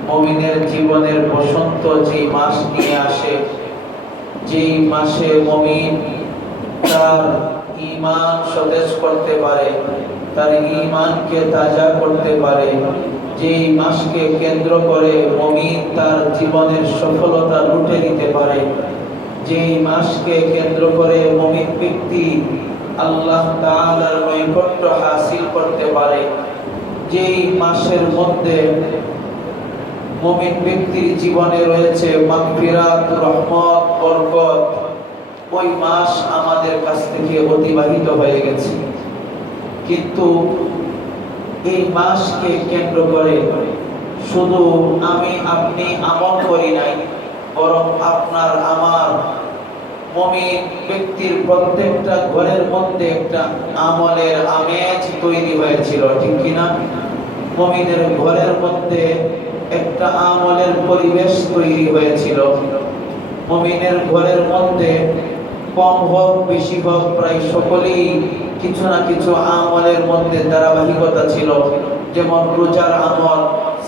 মুমিনের জীবনের বসন্ত যে মাস নিয়ে আসে, যেই মাসে মুমিন তার ঈমান সতেজ করতে পারে, তার ঈমানকে তাজা করতে পারে, যেই মাসকে কেন্দ্র করে মুমিন তার জীবনের সফলতা লুটে নিতে পারে, যেই মাসকে কেন্দ্র করে মুমিন ব্যক্তি আল্লাহ তাআলার নৈকট্য হাসিল করতে পারে, যেই মাসের মধ্যে মুমিন ব্যক্তির জীবনে রয়েছে মাগফিরাত, রহমত, বরকত, ওই মাস আমাদের কাছ থেকে অতিবাহিত হয়ে গেছে। কিন্তু এই মাসকে কেন্দ্র করে শুধু আমি আপনি আমল করি নাই, বরং আপনার আমার মুমিন ব্যক্তির প্রত্যেকটা ঘরের মধ্যে একটা আমলের আমেজ তৈরি হয়েছিল, ঠিক কিনা? মুমিনের ঘরের মধ্যে একটা আমলের পরিবেশ তৈরি হয়েছিল। মুমিনের ঘরের মধ্যে কম হোক বেশি হোক প্রায় সকলেই কিছু না কিছু আমলের মধ্যে ধারাবাহিকতা ছিল। যেমন রোজার আমল,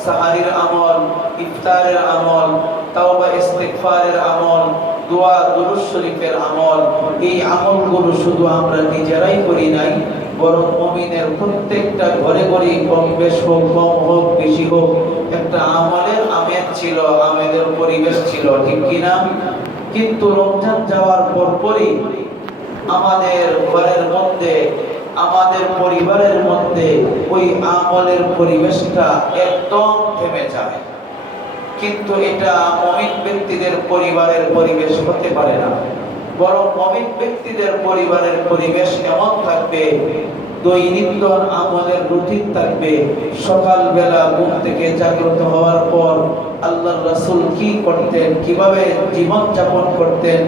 সাহারির আমল, ইফতারের আমল, তাওবা ইস্তিগফারের আমল, দোয়া দুরূদ শরীফের আমল। এই আমলগুলো শুধু আমরা নিজেরাই করি নাই, বরং মুমিনের প্রত্যেকটা ঘরে ঘরে কম বেশ হোক, কম হোক বেশি হোক, একটা আমলের আমেজ ছিল, আমলের পরিবেশ ছিল, ঠিক কিনা? কিন্তু রমজান যাওয়ার পরপরই আমাদের ঘরের মধ্যে, আমাদের পরিবারের মধ্যে ওই আমলের পরিবেশটা একদম থেমে যায়। কিন্তু এটা মুমিন ব্যক্তিদের পরিবারের পরিবেশ হতে পারে না, বরং মুমিন ব্যক্তিদের পরিবারের পরিবেশ এমন থাকবে, দৈনন্দিন আমলের রুটিন থাকবে। সকালবেলা ঘুম থেকে জাগ্রত হওয়ার পর আল্লাহর রাসূল কি করতেন, কিভাবে জীবন যাপন করতেন,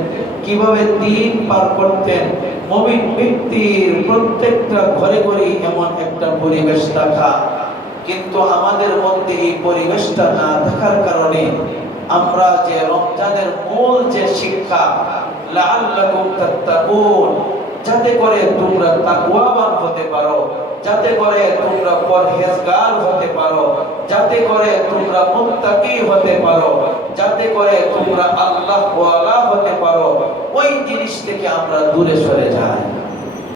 কিভাবে দিন পার করতেন, মুমিন ব্যক্তির প্রত্যেকটা ঘরে ঘরে এমন একটা পরিবেশ থাকা। কিন্তু আমাদের মধ্যে এই পরিবেশটা না থাকার কারণে আমরা যে রমজানের মূল যে শিক্ষা, লাআল্লাকুম তাত্তাকুন, যাতে করে তোমরা তাকওয়াবান হতে পারো, যাতে করে তোমরা পরহেজগার হতে পারো, যাতে করে তোমরা মুত্তাকি হতে পারো, যাতে করে তোমরা আল্লাহ ওয়ালা হতে পারো, ওই জিনিস থেকে আমরা দূরে সরে যাই।